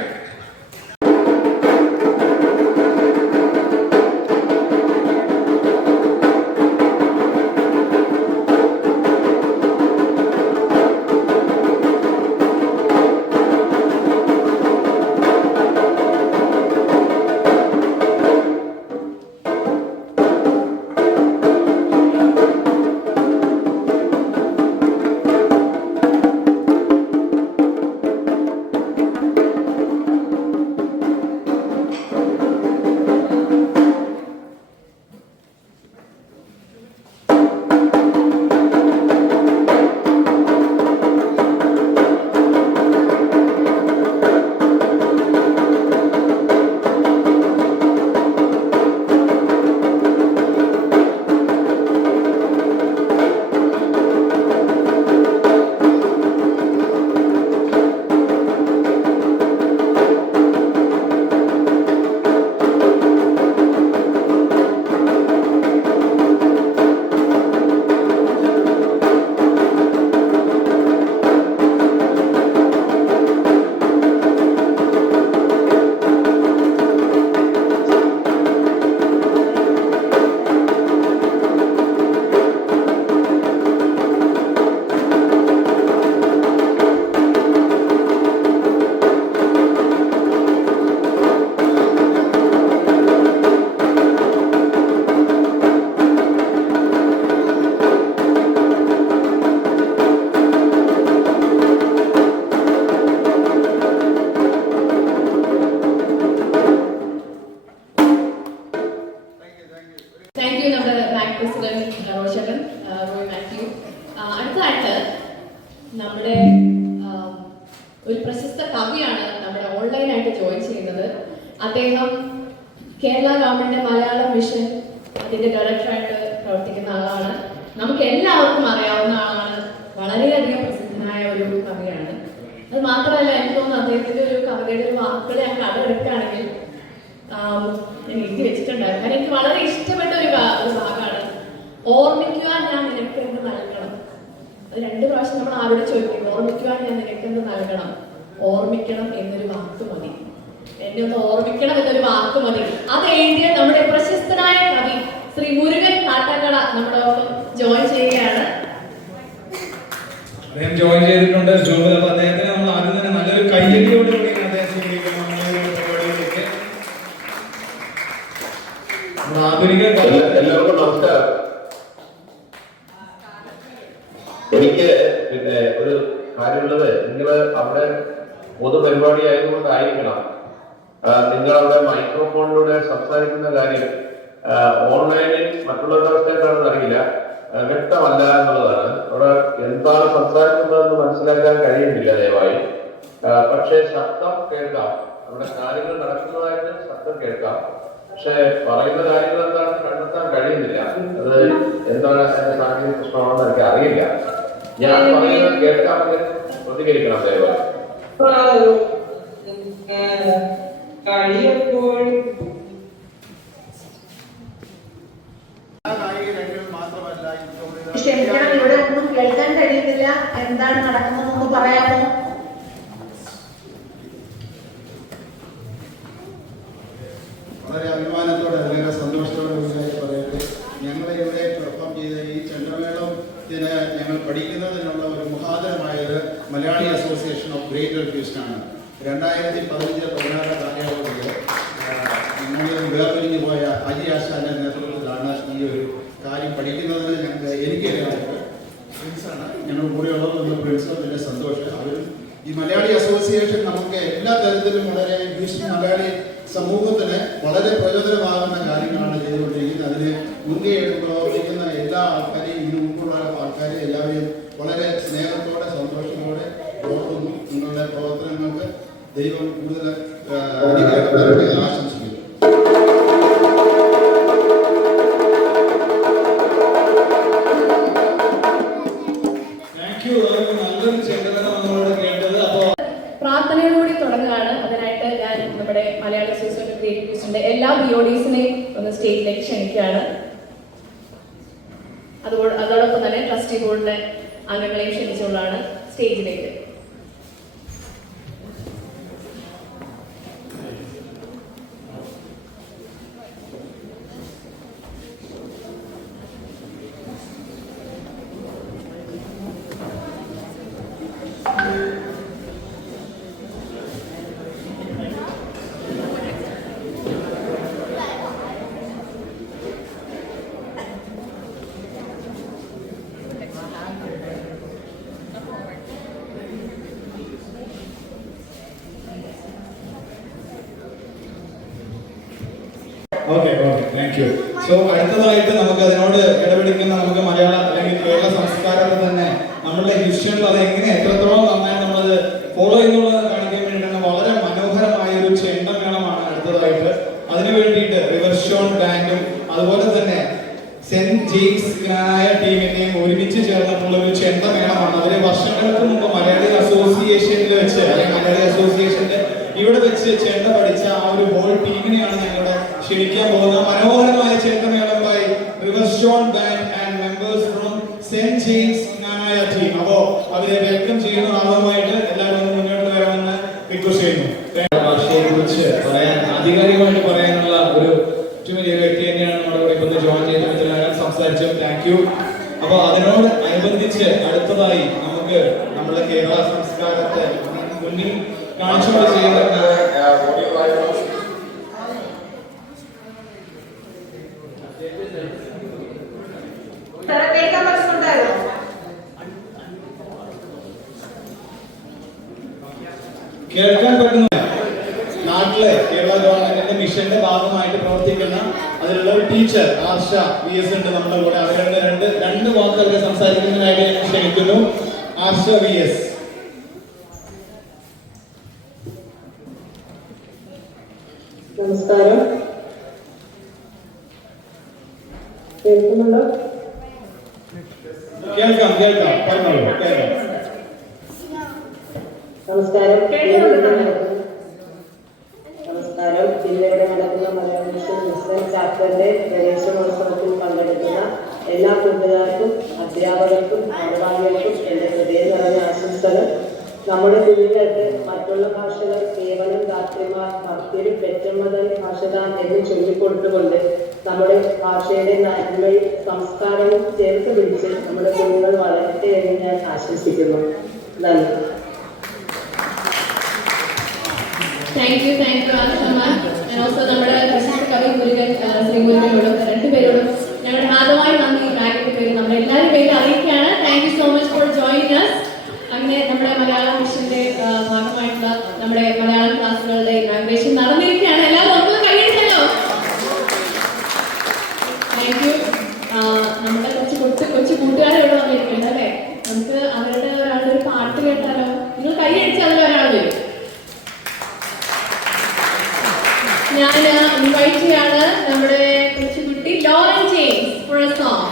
നമ്മുടെ ഒരു പ്രശസ്ത കവിയാണ് നമ്മുടെ ഓൺലൈനായിട്ട് ജോയിൻ ചെയ്യുന്നത്. അദ്ദേഹം കേരള ഗവൺമെന്റ് മലയാളം മിഷൻ അതിന്റെ ഡയറക്ടറായിട്ട് പ്രവർത്തിക്കുന്ന ആളാണ്. നമുക്ക് എല്ലാവർക്കും അറിയാവുന്ന ആളാണ്. വളരെയധികം പ്രസിദ്ധനായ ഒരു കവിയാണ്. അത് മാത്രമല്ല, എനിക്ക് തോന്നുന്നു അദ്ദേഹത്തിന്റെ ഒരു കവിതയുടെ ഒരു വാക്കുകൾ ഞാൻ കടമെടുക്കുകയാണെങ്കിൽ ഞാൻ എഴുതി വെച്ചിട്ടുണ്ടായിരുന്നു. കാരണം എനിക്ക് വളരെ ഇഷ്ടപ്പെട്ട ഒരു ഭാഗമാണ്, ഓർമ്മിക്കുവാൻ ഞാൻ നിനക്ക് എന്ത് നൽകണം. അത് 2 പ്രാവശ്യം നമ്മൾ ആരോട് ചോദിക്കും, ഓർമ്മിക്കുവാൻ ഞാൻ നിനക്ക് എന്ത് നൽകണം. ഓർമ്മിക്കണം എന്നൊരു വാക്ക് മതി, എന്നെ ഒന്ന് ഓർമ്മിക്കണം എന്നൊരു വാക്ക് മതി. അത് എഴുതിയ നമ്മുടെ പ്രശസ്തനായ കവി ശ്രീ മുരുകൻ കാട്ടാക്കട നമ്മുടെ ജോയിൻ ചെയ്യുകയാണ്. അദ്ദേഹം ജോയിൻ ചെയ്തിട്ടുണ്ട് ജോബിൽ. അപ്പൊ അദ്ദേഹത്തിന് നമ്മൾ ആദ്യം തന്നെ നല്ലൊരു കൈയ്യടിയോട് കൂടിയാണ് അദ്ദേഹം സ്വീകരിക്കുന്നത് പരിപാടിയിലേക്ക്. ആധുനിക എല്ലാവർക്കും നമസ്കാരം. എനിക്ക് പിന്നെ ഒരു കാര്യമുള്ളത്, നിങ്ങൾ അവിടെ പൊതുപരിപാടി ആയതുകൊണ്ടായിരിക്കണം നിങ്ങളവിടെ മൈക്രോഫോണിലൂടെ സംസാരിക്കുന്ന കാര്യം ഓൺലൈനിൽ മറ്റുള്ളവരുടെ അവസ്ഥ എന്താണെന്ന് അറിയില്ല, വ്യക്തമല്ല എന്നുള്ളതാണ്. അവിടെ എന്താണ് സംസാരിക്കുന്നതെന്ന് മനസ്സിലാക്കാൻ കഴിയുന്നില്ല ദയവായി. പക്ഷേ ശബ്ദം കേൾക്കാം, അവിടെ കാര്യങ്ങൾ നടക്കുന്നതായിട്ട് ശബ്ദം കേൾക്കാം. പക്ഷെ പറയുന്ന കാര്യങ്ങൾ എന്താണെന്ന് കണ്ടെത്താൻ കഴിയുന്നില്ല. അത് എന്താണ് അതിന്റെ സാങ്കേതിക പ്രശ്നമാണെന്ന് എനിക്ക് അറിയില്ല. ഞാൻ പറയുന്നത് കേൾക്കാമെങ്കിൽ പ്രതികരിക്കണം ദയവായി. ക്ഷമിക്കണം, ഇവിടെ ഒന്നും കേൾക്കാൻ കഴിയുന്നില്ല. എന്താണ് നടക്കുന്നതെന്ന് പറയാമോ? വളരെ അഭിമാനത്തോടെ അല്ലെങ്കിൽ സന്തോഷത്തോടെ പറയട്ടെ, ഞങ്ങളെ ഇവിടെ പെർഫോം ചെയ്ത ഈ ചെണ്ടമേളത്തിന് ഞങ്ങൾ പഠിക്കുന്നതിനുള്ള ഒരു മുഖാന്തരമായത് Malayali association of greater Houston ആണ്. 2015-16 കാലയളവിൽ ഞങ്ങൾ വേർപിരിഞ്ഞു പോയ അജി ആശാന്റെ നേതൃത്വത്തിലാണ് ഈ ഒരു കാര്യം പഠിക്കുന്നതിന് എനിക്ക് പ്രിൻസാണ് ഞങ്ങൾ കൂടെയുള്ളത്. നമ്മൾ പ്രിൻസ് വലിയ സന്തോഷം. അവരും ഈ മലയാളി അസോസിയേഷൻ നമുക്ക് എല്ലാ തരത്തിലും വളരെ ഹ്യൂസ്റ്റൺ മലയാളി സമൂഹത്തിന് വളരെ പ്രചോദനമാകുന്ന കാര്യങ്ങളാണ് ചെയ്തുകൊണ്ടിരിക്കുന്നത്. അതിന് മുൻകൈ പ്രവർത്തിക്കുന്ന എല്ലാ ആൾക്കാരെയും, ഇതിനു മുമ്പുള്ള ആൾക്കാരെ എല്ലാവരെയും വളരെ സ്നേഹത്തോടെ സന്തോഷത്തോടെ ഓർക്കുന്നു. നിങ്ങളുടെ പ്രവർത്തനങ്ങൾക്ക് ദൈവം കൂടുതൽ ആശംസിക്കുന്നു. നല്ലൊരു ചെണ്ടമേള നമ്മളോട് കേട്ടത്. അപ്പോ പ്രാർത്ഥനയോടുകൂടി തുടങ്ങുകയാണ്. അതിനായിട്ട് ഞാൻ നമ്മുടെ മലയാളി അസോസിയേഷൻ ഓഫ് ഗ്രേറ്റർ ഹ്യൂസ്റ്റന്റെ എല്ലാ ബിഒഡീസിനെയും ഒന്ന് സ്റ്റേജിലേക്ക് ക്ഷണിക്കുകയാണ്. അതോടൊപ്പം തന്നെ ട്രസ്റ്റി ബോർഡിന്റെ അംഗങ്ങളെയും ക്ഷണിച്ചുകൊണ്ടാണ് സ്റ്റേജിലേക്ക്. Okay, thank you. സോ അടുത്തതായിട്ട് നമുക്ക് അതിനോട് ഇടപെടിക്കുന്ന നമുക്ക് മലയാള അല്ലെങ്കിൽ കേരള സംസ്കാരത്തെ തന്നെ നമ്മളുടെ ഹിസ്റ്ററിയിൽ അത് എങ്ങനെ എത്രത്തോളം നന്നായി നമ്മളത് ഫോളോ ചെയ്യുന്നുള്ളത് കാണിക്കാൻ വേണ്ടിയിട്ടാണ് വളരെ മനോഹരമായ ഒരു ചെണ്ടമേളമാണ് അടുത്തതായിട്ട്. അതിനു വേണ്ടിയിട്ട് റിവർഷോൺ ബാൻഡും അതുപോലെ തന്നെ സെന്റ് ജെയിംസ് ഗ്രാനായ ടീമിനെയും ഒരുമിച്ച് ചേർന്നിട്ടുള്ള ഒരു ചെണ്ടമേളമാണ്. അതിന് വർഷങ്ങൾക്ക് മുമ്പ് മലയാളി അസോസിയേഷനിൽ വെച്ച് അല്ലെങ്കിൽ മലയാളി അസോസിയേഷന്റെ ഇവിടെ വെച്ച് ചെണ്ട പഠിച്ച ആ ഒരു ഹോൾ ടീമിനെയാണ് ഞങ്ങളുടെ ക്ഷണിക്കാൻ പോകുന്നത്. മനോഹരമായ ചെണ്ടമേളമായി Rivershore band and members from saint James ഗ്രാനായ ടീം. അപ്പോ അവരെ വെൽക്കം ചെയ്യുന്ന ആളുമായിട്ട് എല്ലാവരും മുന്നോട്ട് വരാമെന്ന് റിക്വസ്റ്റ് ചെയ്യുന്നു. ഭാഷയെ കുറിച്ച് പറയാൻ ആധികാരികമായിട്ട് പറയാനുള്ള ഒരു ഏറ്റവും വലിയ വ്യക്തി തന്നെയാണ് നമ്മുടെ കൂടെ ഇപ്പൊ ജോയിൻ ചെയ്തിട്ട് സംസാരിച്ചു. Thank you. അപ്പൊ അതിനോട് അനുബന്ധിച്ച് അടുത്തതായി നമുക്ക് നമ്മുടെ കേരള സംസ്കാരത്തെ മുന്നിൽ കാണിച്ചുകൊണ്ട് ചെയ്യുന്ന കേൾക്കാൻ പറ്റുന്ന നാട്ടിലെ കേരള ഗവൺമെന്റിന്റെ മിഷന്റെ ഭാഗമായിട്ട് പ്രവർത്തിക്കുന്ന അതിലുള്ള ഒരു ടീച്ചർ ആർഷ VS ഉണ്ട് നമ്മുടെ കൂടെ. അവരുടെ രണ്ട് വാക്കുകൾ സംസാരിക്കുന്നതിനായിട്ട് ഞാൻ ക്ഷണിക്കുന്നു. ആർഷ VS. നമസ്കാരം. കേൾക്കുന്നുണ്ടോ? കേൾക്കാം പറഞ്ഞോളൂ. നമസ്കാരം. ജില്ലയുടെ നടക്കുന്ന മലയാള മിഷൻ ക്രിസ്ത്യൻ ചാപ്റ്ററിന്റെ പ്രവേശനോത്സവത്തിൽ പങ്കെടുക്കുന്ന എല്ലാ കൂട്ടുകാർക്കും അധ്യാപകർക്കും പങ്കാളികൾക്കും എന്റെ ഹൃദയം നിറഞ്ഞ ആശംസകൾ. നമ്മുടെ കുഞ്ഞുങ്ങൾക്ക് മറ്റുള്ള ഭാഷകൾ കേവലം ധാത്രിമാർ ഭക്തിയിൽ പെറ്റമ്മതൻ ഭാഷതാൻ എന്ന് ചൊല്ലിക്കൊടുത്തുകൊണ്ട് നമ്മുടെ ഭാഷയുടെ നന്മയും സംസ്കാരവും ചേർത്ത് പിടിച്ച് നമ്മുടെ കുഞ്ഞുങ്ങൾ വളരട്ടെ എന്ന് ഞാൻ ആശംസിക്കുന്നു. നന്ദി. Thank U ആശമ്മ. ഓൾസോ നമ്മുടെ പ്രശസ്ത കവി മുരുകൻ ശ്രീ മുരുകനോടും രണ്ടുപേരോടും ഞങ്ങളുടെ ആദ്യമായി നന്ദി ബാങ്കിന്റെ പേര് നമ്മുടെ എല്ലാവരും പേര് അറിയിക്കുകയാണ്. Thank you so much for joining us. അങ്ങനെ നമ്മുടെ മലയാളം മിഷന്റെ ഭാഗമായിട്ടുള്ള നമ്മുടെ മലയാളം ക്ലാസ്സുകളുടെ ഇനാഗ്രേഷൻ നടന്നിരിക്കുകയാണ്. എല്ലാവരും ഒന്ന് കൈയടിച്ചല്ലോ. Thank you. നമ്മുടെ കൊച്ചു കൂട്ടുകാരെ ഇവിടെ വന്നിരിക്കുന്നുണ്ട് അല്ലേ? നമുക്ക് അവരുടെ ഒരാളുടെ ഒരു പാട്ട് കേട്ടാലോ? നിങ്ങൾ കൈയടിച്ച് അതിൽ ഒരാൾ വരും. ഞാൻ ഇൻവൈറ്റ് ചെയ്യാണ് നമ്മുടെ കൊച്ചുകുട്ടി Lauren James for a song.